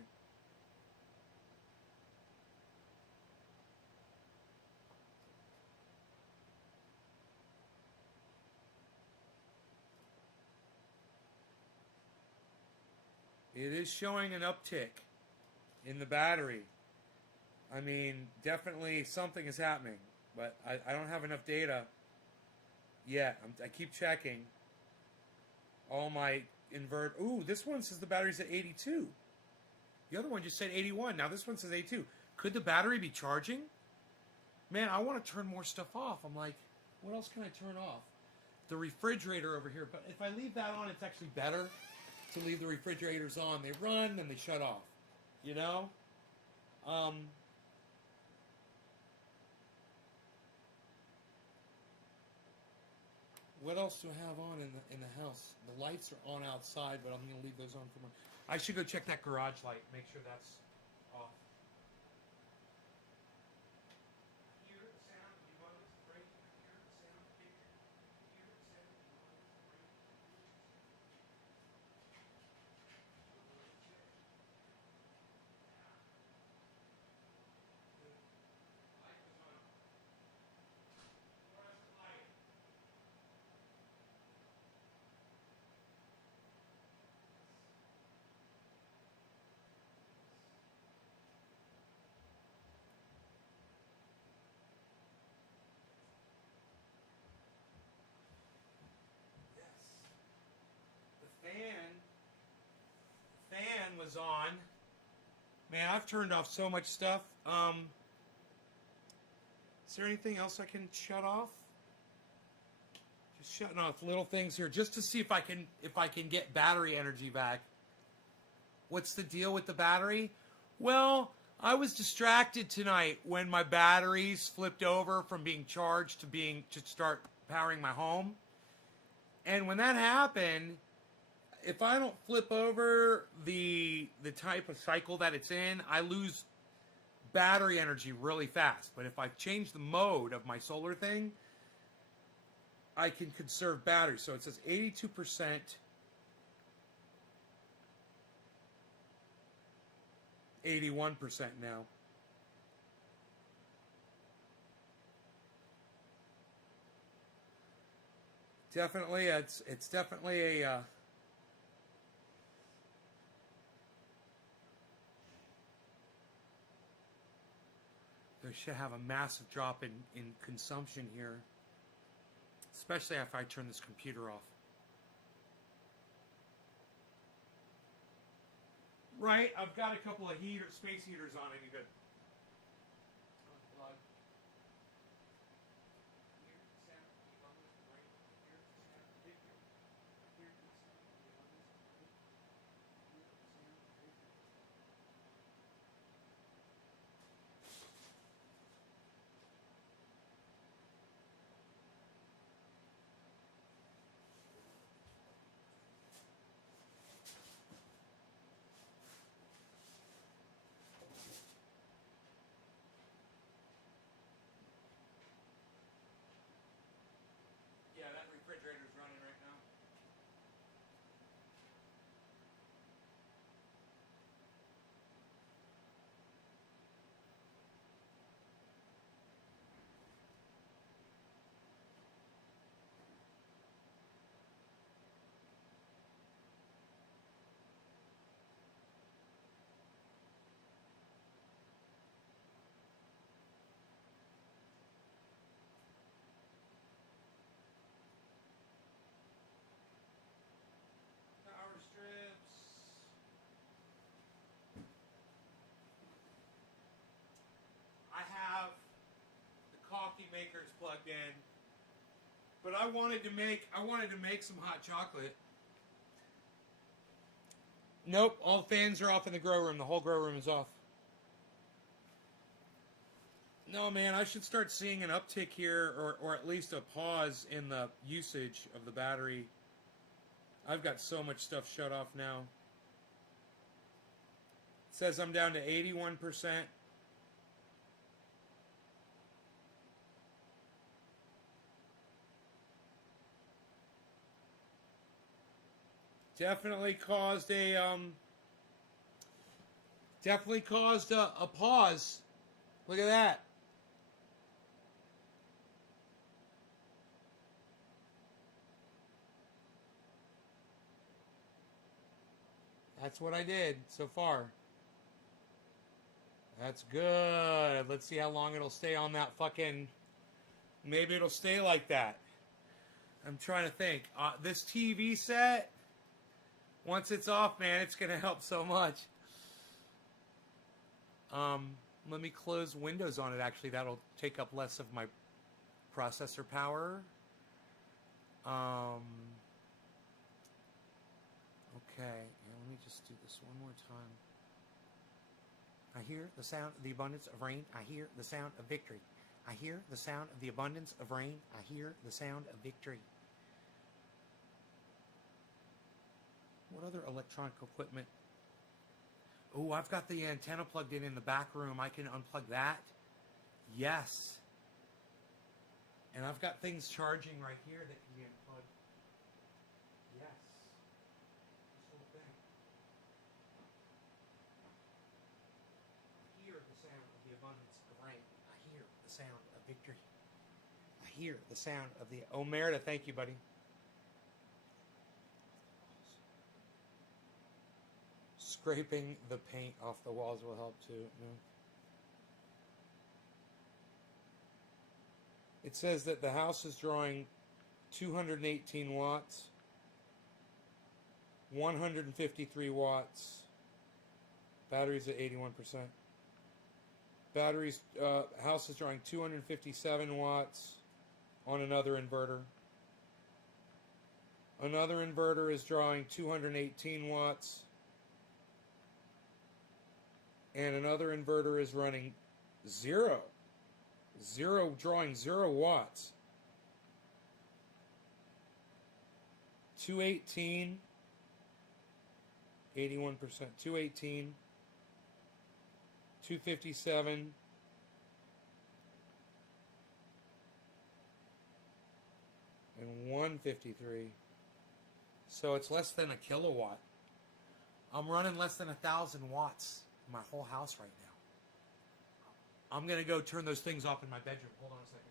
It is showing an uptick in the battery. I mean, definitely something is happening, but I don't have enough data yet. I keep checking. All my invert. Ooh, this one says the battery's at 82. The other one just said 81. Now this one says 82. Could the battery be charging? Man, I want to turn more stuff off. I'm like, what else can I turn off? The refrigerator over here. But if I leave that on, it's actually better to leave the refrigerators on. They run and they shut off. You know? What else do I have on in the house? The lights are on outside, but I'm going to leave those on for more. I should go check that garage light, make sure that's off. I hear the sound of the abundance of rain. I hear the sound of victory. I hear the sound of the abundance of rain. Light was on. Fluorescent light. The fan was on. Man, I've turned off so much stuff. Is there anything else I can shut off? Just shutting off little things here, just to see if I can get battery energy back. What's the deal with the battery? Well, I was distracted tonight when my batteries flipped over from being charged to start powering my home. And when that happened, if I don't flip over the type of cycle that it's in, I lose battery energy really fast. But if I change the mode of my solar thing, I can conserve battery. So it says 82%. $81 now. Definitely, it's definitely a they should have a massive drop in consumption here, especially after I turn this computer off. Right, I've got a couple of space heaters on it. You could unplug. Hear the sound coffee maker's plugged in. But I wanted to make some hot chocolate. Nope, all the fans are off in the grow room. The whole grow room is off. No, man, I should start seeing an uptick here, or at least a pause in the usage of the battery. I've got so much stuff shut off now. It says I'm down to 81%. Definitely caused a pause. Look at that. That's what I did so far. That's good. Let's see how long it'll stay on that fucking... Maybe it'll stay like that. I'm trying to think. This TV set, once it's off, man, it's going to help so much. Let me close Windows on it, actually. That'll take up less of my processor power. Okay, let me just do this one more time. I hear the sound of the abundance of rain. I hear the sound of victory. I hear the sound of the abundance of rain. I hear the sound of victory. What other electronic equipment? Oh, I've got the antenna plugged in the back room. I can unplug that. Yes. And I've got things charging right here that can be unplugged. Yes. This whole thing. I hear the sound of the abundance of rain. I hear the sound of victory. I hear the sound of the... Oh, Merida, thank you, buddy. Scraping the paint off the walls will help too. No. It says that the house is drawing 218 watts, 153 watts. Batteries at 81%. Batteries, house is drawing 257 watts on another inverter. Another inverter is drawing 218 watts. And another inverter is running drawing 0 watts. 218, 81%, 218, 257, and 153. So it's less than a kilowatt. I'm running less than 1,000 watts. My whole house right now. I'm going to go turn those things off in my bedroom. Hold on a second.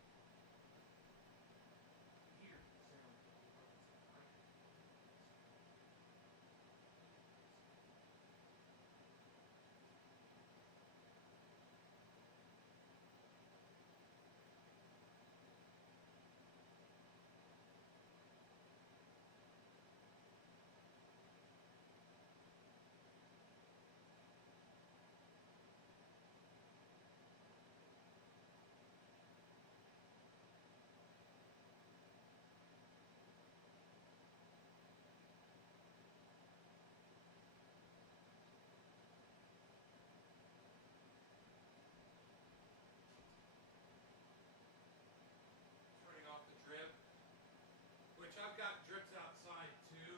I've got drips outside too.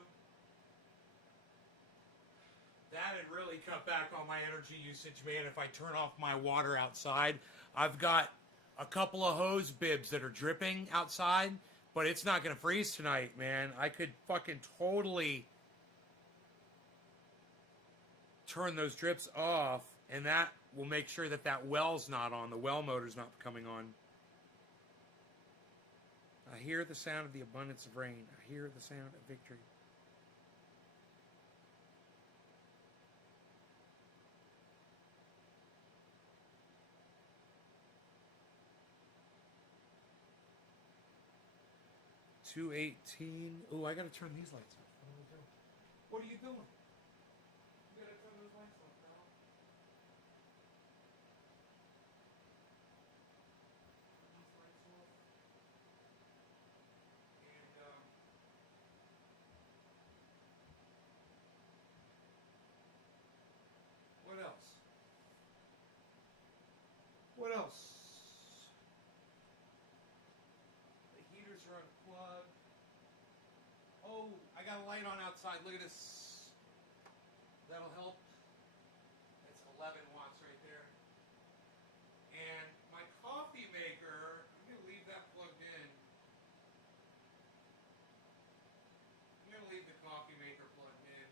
That'd really cut back on my energy usage, man, if I turn off my water outside. I've got a couple of hose bibs that are dripping outside, but it's not going to freeze tonight, man. I could fucking totally turn those drips off, and that will make sure that that well's not on. The well motor's not coming on. I hear the sound of the abundance of rain. I hear the sound of victory. $218. Oh, I gotta turn these lights off. What are we doing? What are you doing? You gotta turn those lights off, pal. Turn these lights What else? The heaters are unplugged. Oh, I got a light on outside. Look at this. That'll help. That's 11 watts right there. And my coffee maker, I'm going to leave that plugged in. I'm going to leave the coffee maker plugged in.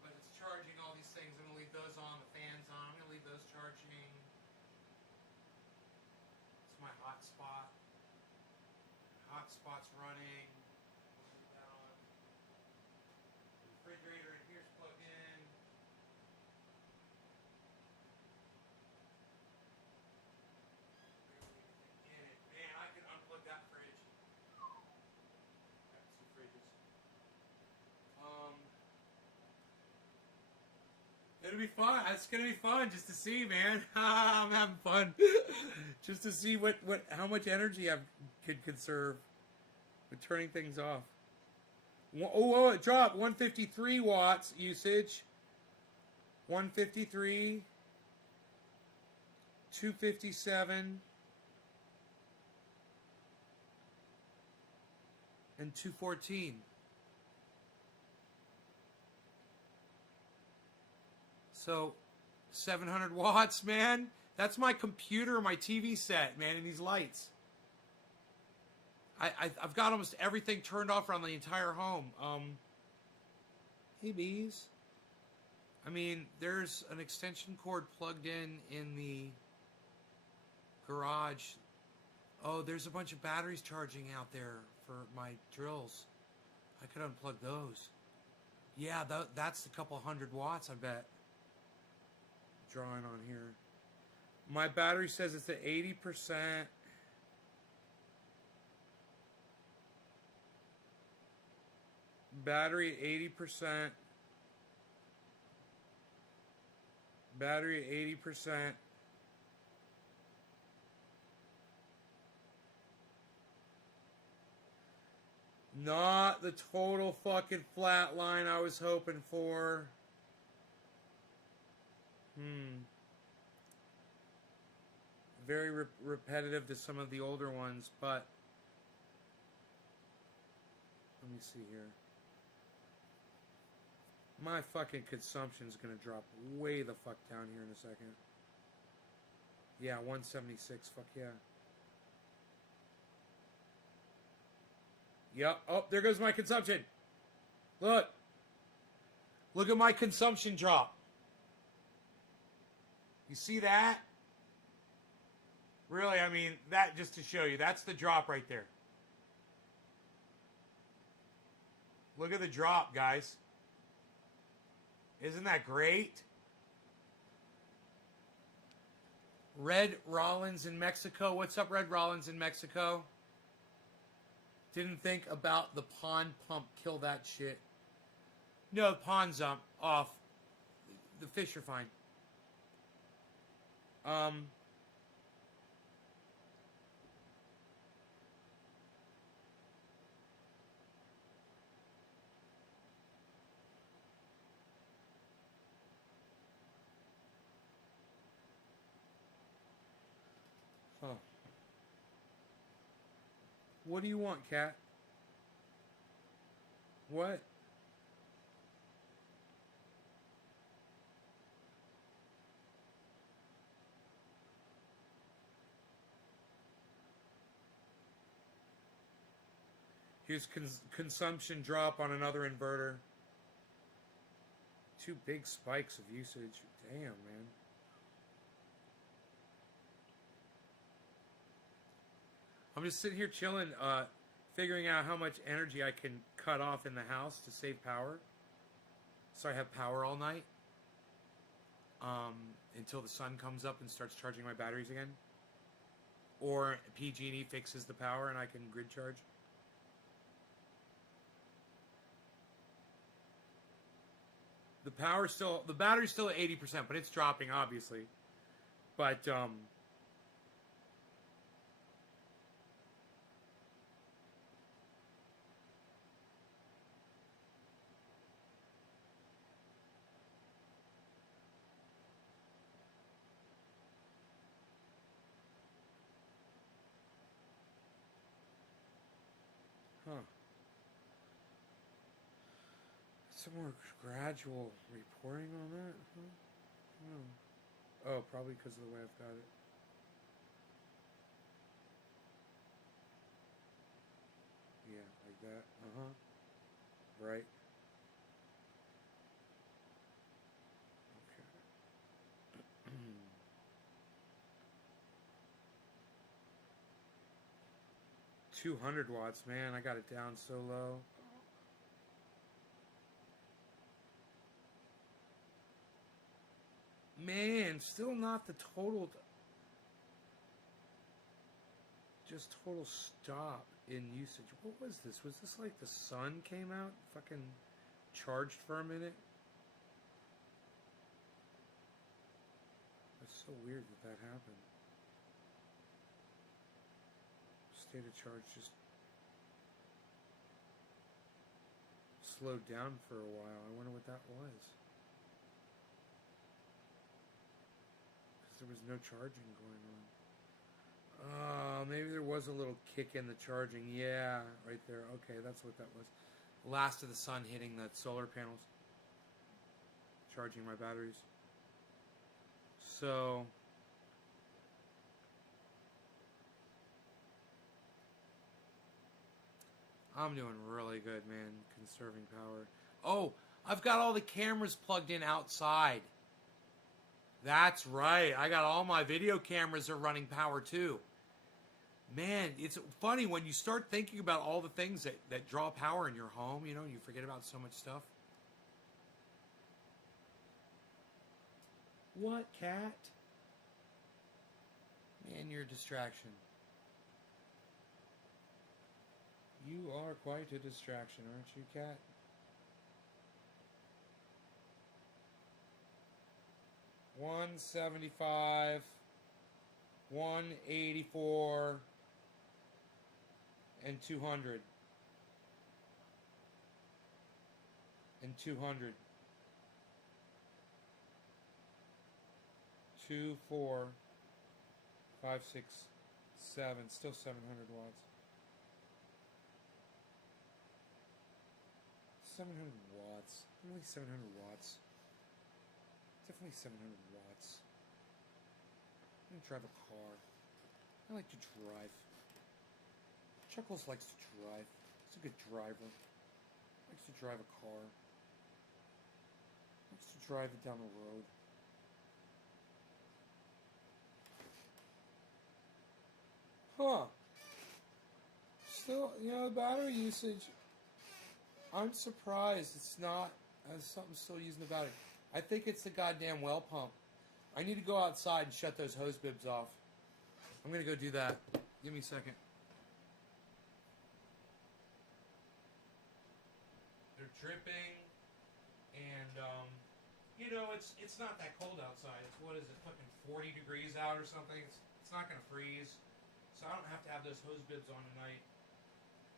But it's charging all these things. I'm going to leave those on, the fans on. I'm going to leave those charging. It's my hotspot. Hotspot's running. I'll leave that on. The refrigerator in here's plugged in. In it. Man, I could unplug that fridge. Got two fridges. It'll be fun. It's gonna be fun just to see, man. I'm having fun. Just to see how much energy I could conserve with turning things off. Oh, it dropped. 153 watts usage. 153. 257. And 214. So, 700 watts, man. That's my computer, my TV set, man, and these lights. I've got almost everything turned off around the entire home. Hey, bees. I mean, there's an extension cord plugged in the garage. Oh, there's a bunch of batteries charging out there for my drills. I could unplug those. Yeah, that's a couple hundred watts, I bet. Drawing on here. My battery says it's at 80%. Battery at 80%. Battery at 80%. Not the total fucking flat line I was hoping for. Very repetitive to some of the older ones, but let me see here. My fucking consumption's gonna drop way the fuck down here in a second. Yeah, 176, fuck yeah. Yep, oh, there goes my consumption. Look. Look at my consumption drop. You see that? Really, I mean, that just to show you, that's the drop right there. Look at the drop, guys. Isn't that great? Red Rollins in Mexico. What's up, Red Rollins in Mexico? Didn't think about the pond pump. Kill that shit. No, the pond's off. The fish are fine. Huh. What do you want, cat? What? Here's consumption drop on another inverter. 2 big spikes of usage. Damn, man. I'm just sitting here chilling, figuring out how much energy I can cut off in the house to save power. So I have power all night. Until the sun comes up and starts charging my batteries again. Or PG&E fixes the power and I can grid charge. The battery's still at 80%, but it's dropping, obviously. But, Some more gradual reporting on that? Huh? Oh. Oh, probably because of the way I've got it. Yeah, like that. Uh-huh. Right. Okay. 200 watts, man. I got it down so low. Man, still not the total. Just total stop in usage. What was this? Was this like the sun came out? Fucking charged for a minute? It's so weird that that happened. State of charge just slowed down for a while. I wonder what that was. Because there was no charging going on. Oh, maybe there was a little kick in the charging. Yeah, right there. Okay, that's what that was. Last of the sun hitting the solar panels. Charging my batteries. So... I'm doing really good, man, conserving power. Oh, I've got all the cameras plugged in outside. That's right. I got all my video cameras are running power too. Man, it's funny when you start thinking about all the things that draw power in your home, you know, you forget about so much stuff. What, cat? Man, you're a distraction. You are quite a distraction, aren't you, cat? $175, $184, and 200. And 200. 2, 4, 5, 6, 7. Still 700 watts. 700 watts. Only 700 watts. Definitely 700 watts. I'm gonna drive a car. I like to drive. Chuckles likes to drive. He's a good driver. Likes to drive a car. Likes to drive it down the road. Huh. Still, you know, battery usage. I'm surprised it's not something still using the battery. I think it's the goddamn well pump. I need to go outside and shut those hose bibs off. I'm gonna go do that. Give me a second. They're dripping, and you know it's not that cold outside. It's what is it, fucking 40 degrees out or something. It's not gonna freeze, so I don't have to have those hose bibs on tonight.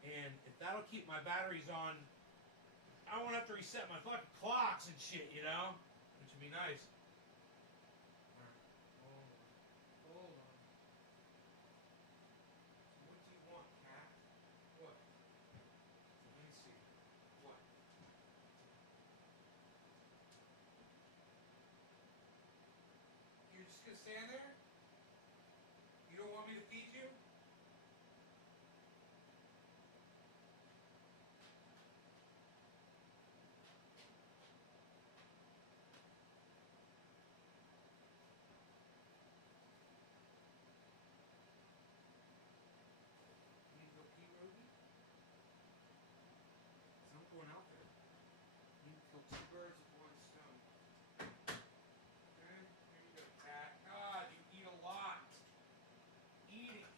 And if that'll keep my batteries on, I won't have to reset my fucking clocks and shit, you know? Which would be nice. Alright, hold on. What do you want, cat? What? Let me see. What? You're just gonna stand there? You don't want me to feed you? Going out there. You can kill two birds with one stone. Okay, here you go, cat. God, you eat a lot. Eat it.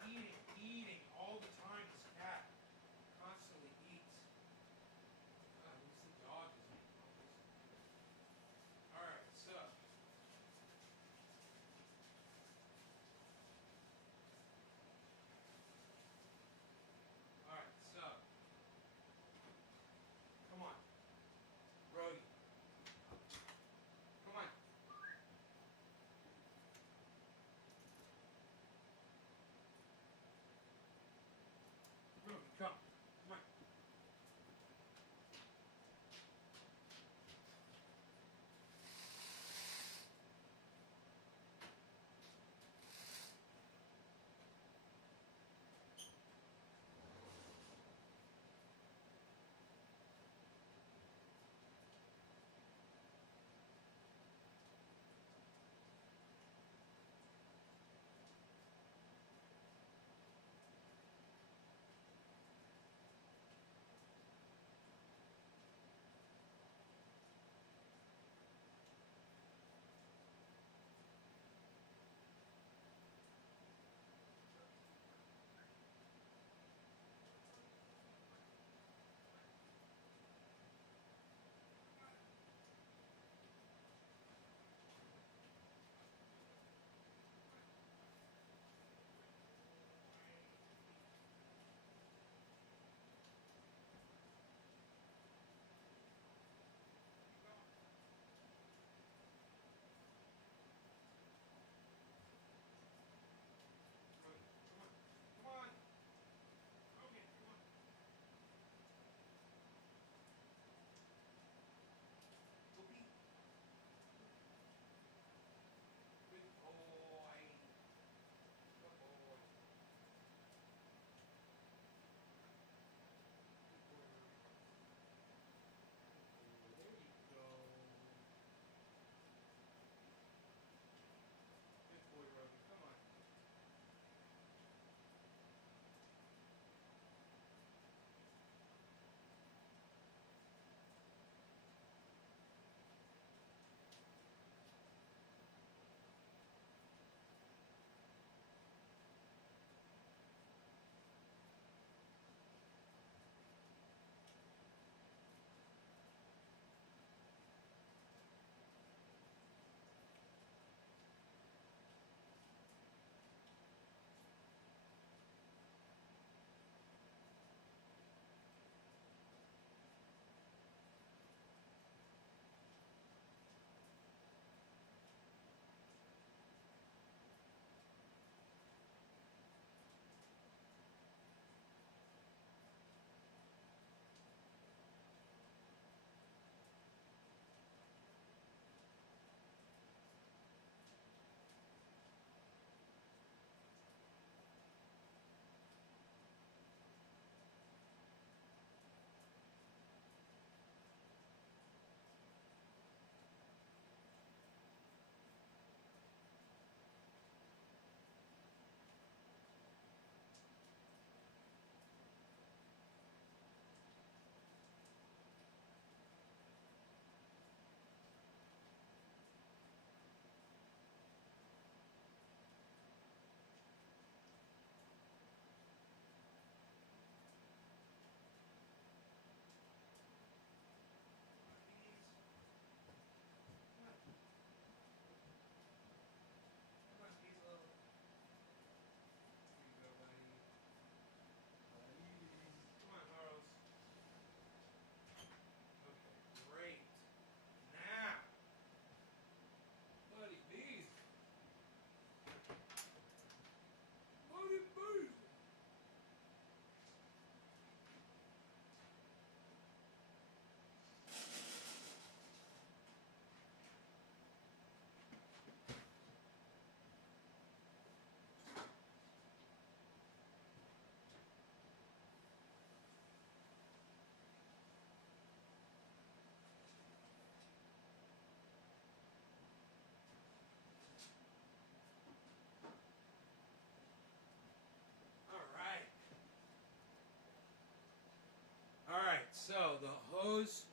hose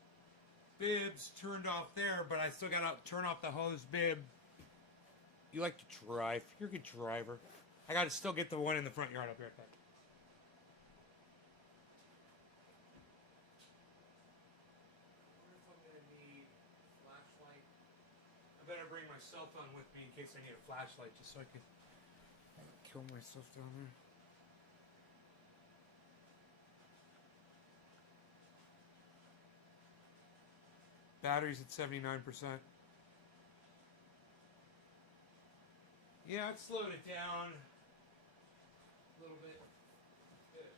bibs turned off there, but I still gotta turn off the hose bib. You like to drive. You're a good driver. I gotta still get the one in the front yard. I'll be right back. I wonder if I'm gonna need a flashlight. I better bring my cell phone with me in case I need a flashlight, just so I can kill myself down there. Battery's at 79%. Yeah, it slowed it down a little bit. Good.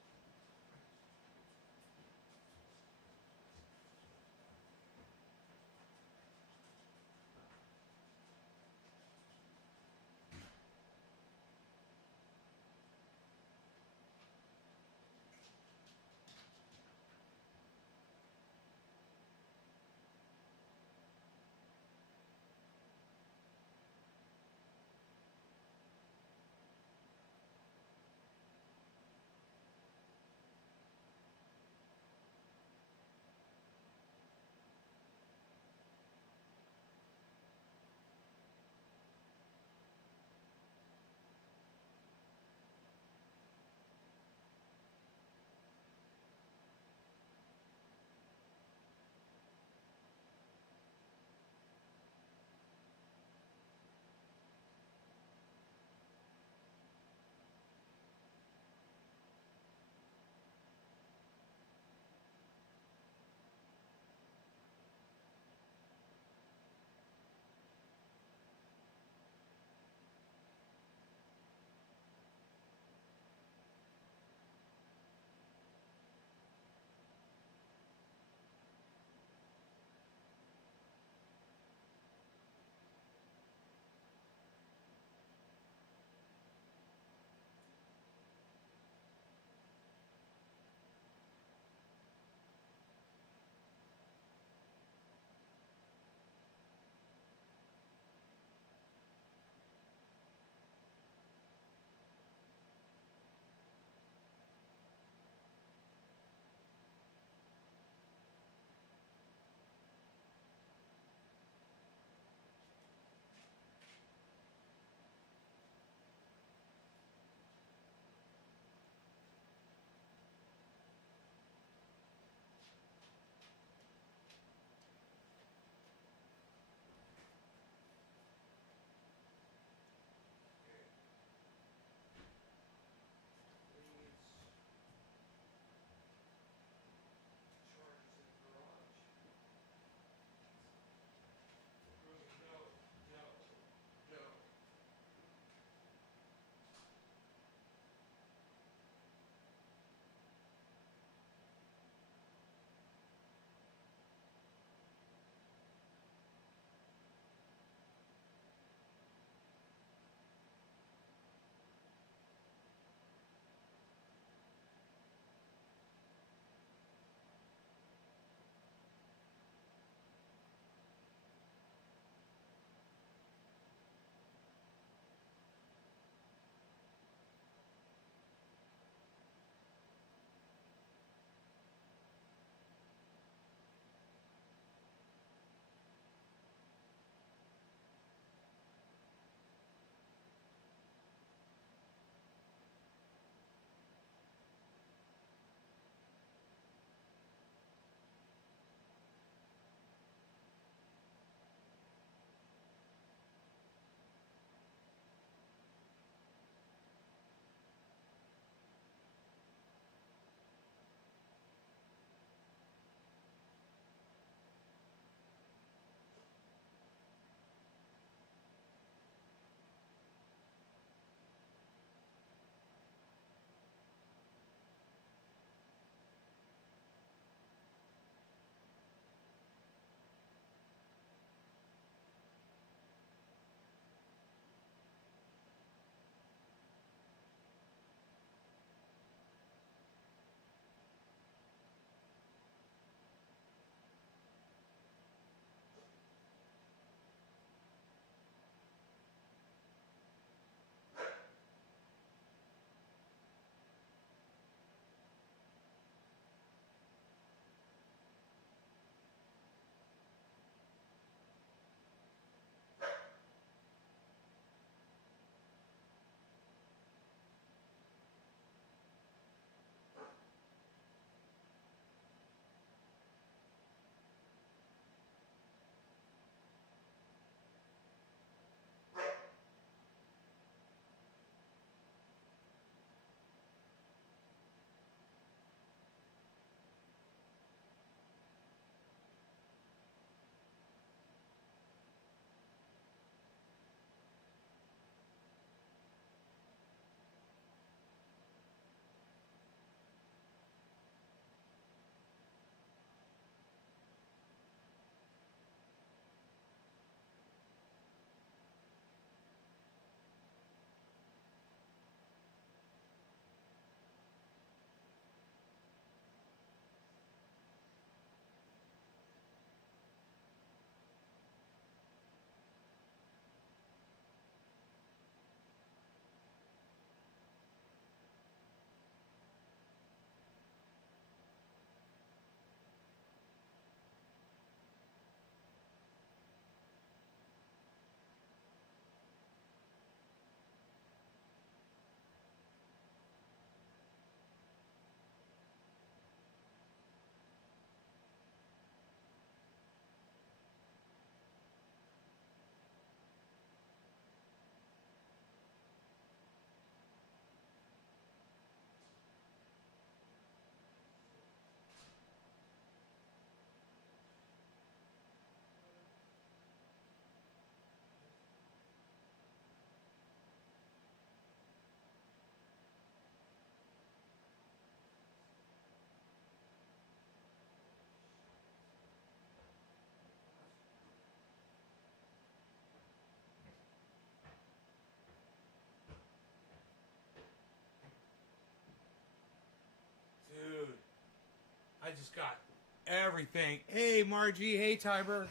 just got everything. Hey, Margie. Hey, Tiber.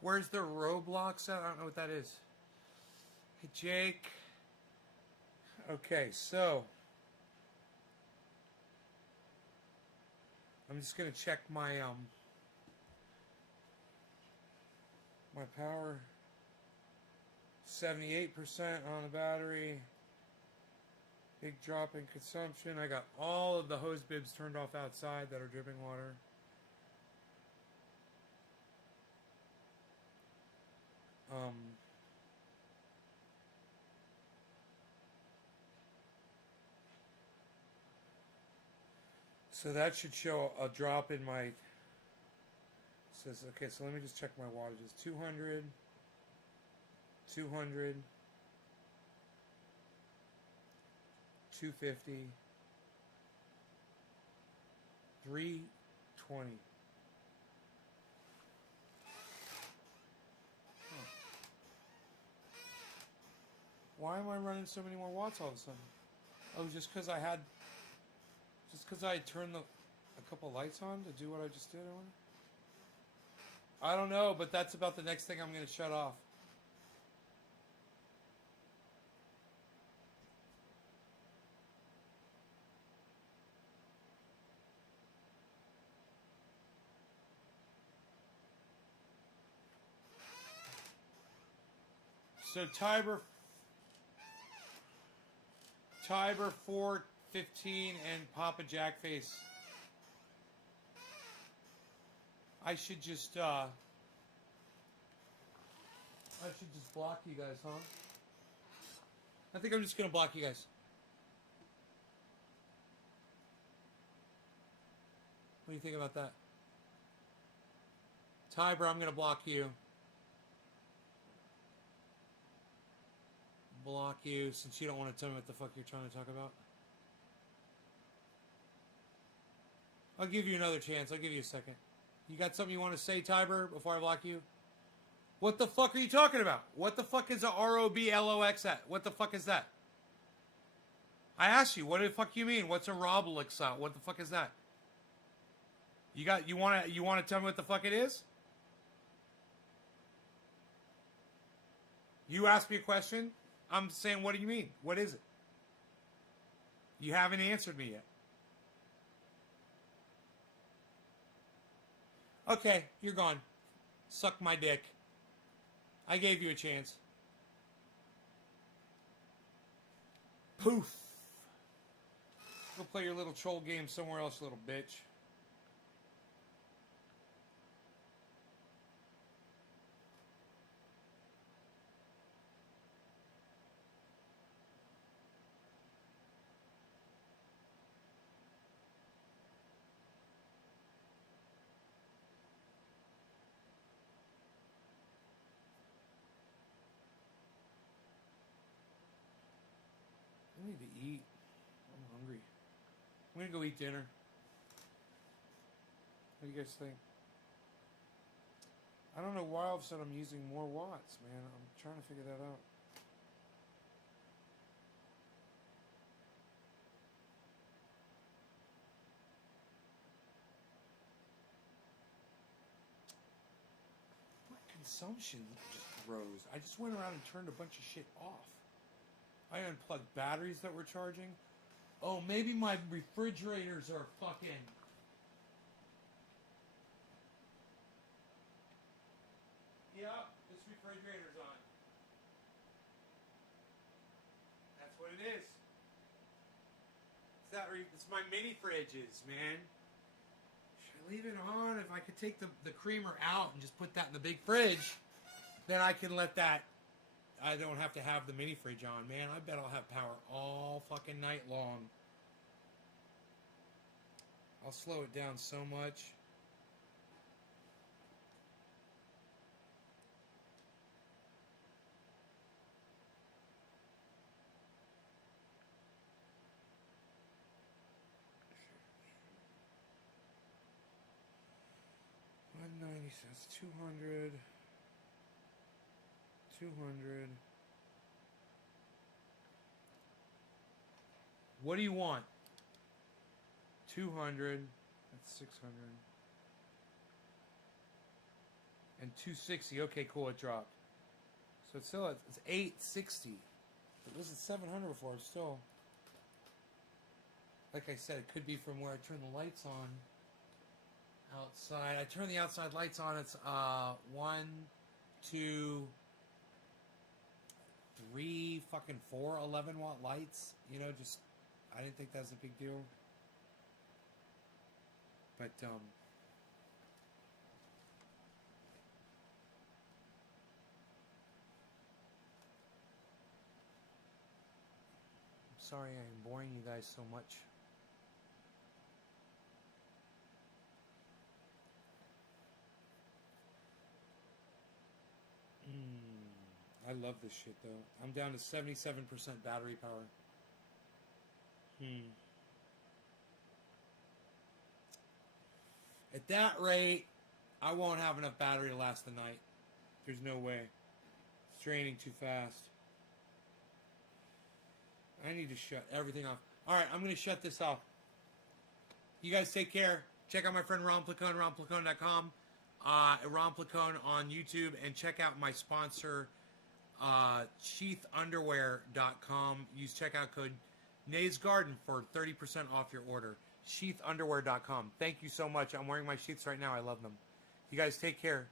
Where's the Roblox at? I don't know what that is. Hey, Jake. Okay, so I'm just gonna check my my power. 78% on the battery. Big drop in consumption. I got all of the hose bibs turned off outside that are dripping water. So that should show a drop in my. Says okay. So let me just check my wattages. 200. 200. 250. 320. Why am I running so many more watts all of a sudden? Oh, just because I had turned a couple lights on to do what I just did. I don't know, but that's about the next thing I'm going to shut off. So Tiber 415 and Papa Jackface. I should just block you guys, huh? I think I'm just gonna block you guys. What do you think about that? Tiber, I'm gonna block you. Block you since you don't want to tell me what the fuck you're trying to talk about. I'll give you another chance. I'll give you a second. You got something you want to say, Tiber, before I block you? What the fuck are you talking about? What the fuck is a ROBLOX at? What the fuck is that? I asked you, what the fuck you mean? What's a Roblix out? What the fuck is that? You wanna tell me what the fuck it is? You asked me a question. I'm saying, what do you mean? What is it? You haven't answered me yet. Okay, you're gone. Suck my dick. I gave you a chance. Poof. Go play your little troll game somewhere else, little bitch. I need to eat. I'm hungry. I'm gonna go eat dinner. What do you guys think? I don't know why all of a sudden I'm using more watts, man. I'm trying to figure that out. My consumption just rose. I just went around and turned a bunch of shit off. I unplugged batteries that were charging. Oh, maybe my refrigerators are fucking... Yep, this refrigerator's on. That's what it is. It's my mini fridges, man. Should I leave it on? If I could take the creamer out and just put that in the big fridge, then I can let that... I don't have to have the mini fridge on, man. I bet I'll have power all fucking night long. I'll slow it down so much. $190, that's 200. 200. What do you want? 200. That's 600. And 260. Okay, cool. It dropped. So it's still it's 860. It was at 700 before. Still, like I said, it could be from where I turn the lights on. Outside, I turn the outside lights on. It's 1, 2, 3, fucking 4 11-watt lights. You know, just I didn't think that was a big deal. But I'm sorry I am boring you guys so much. I love this shit though. I'm down to 77% battery power. At that rate, I won't have enough battery to last the night. There's no way. It's draining too fast. I need to shut everything off. Alright, I'm going to shut this off. You guys take care. Check out my friend Ron Placone, ronplacone.com. Ron Placone on YouTube. And check out my sponsor, sheathunderwear.com. Use checkout code NaysGarden for 30% off your order. sheathunderwear.com. Thank you so much. I'm wearing my sheaths right now. I love them. You guys take care.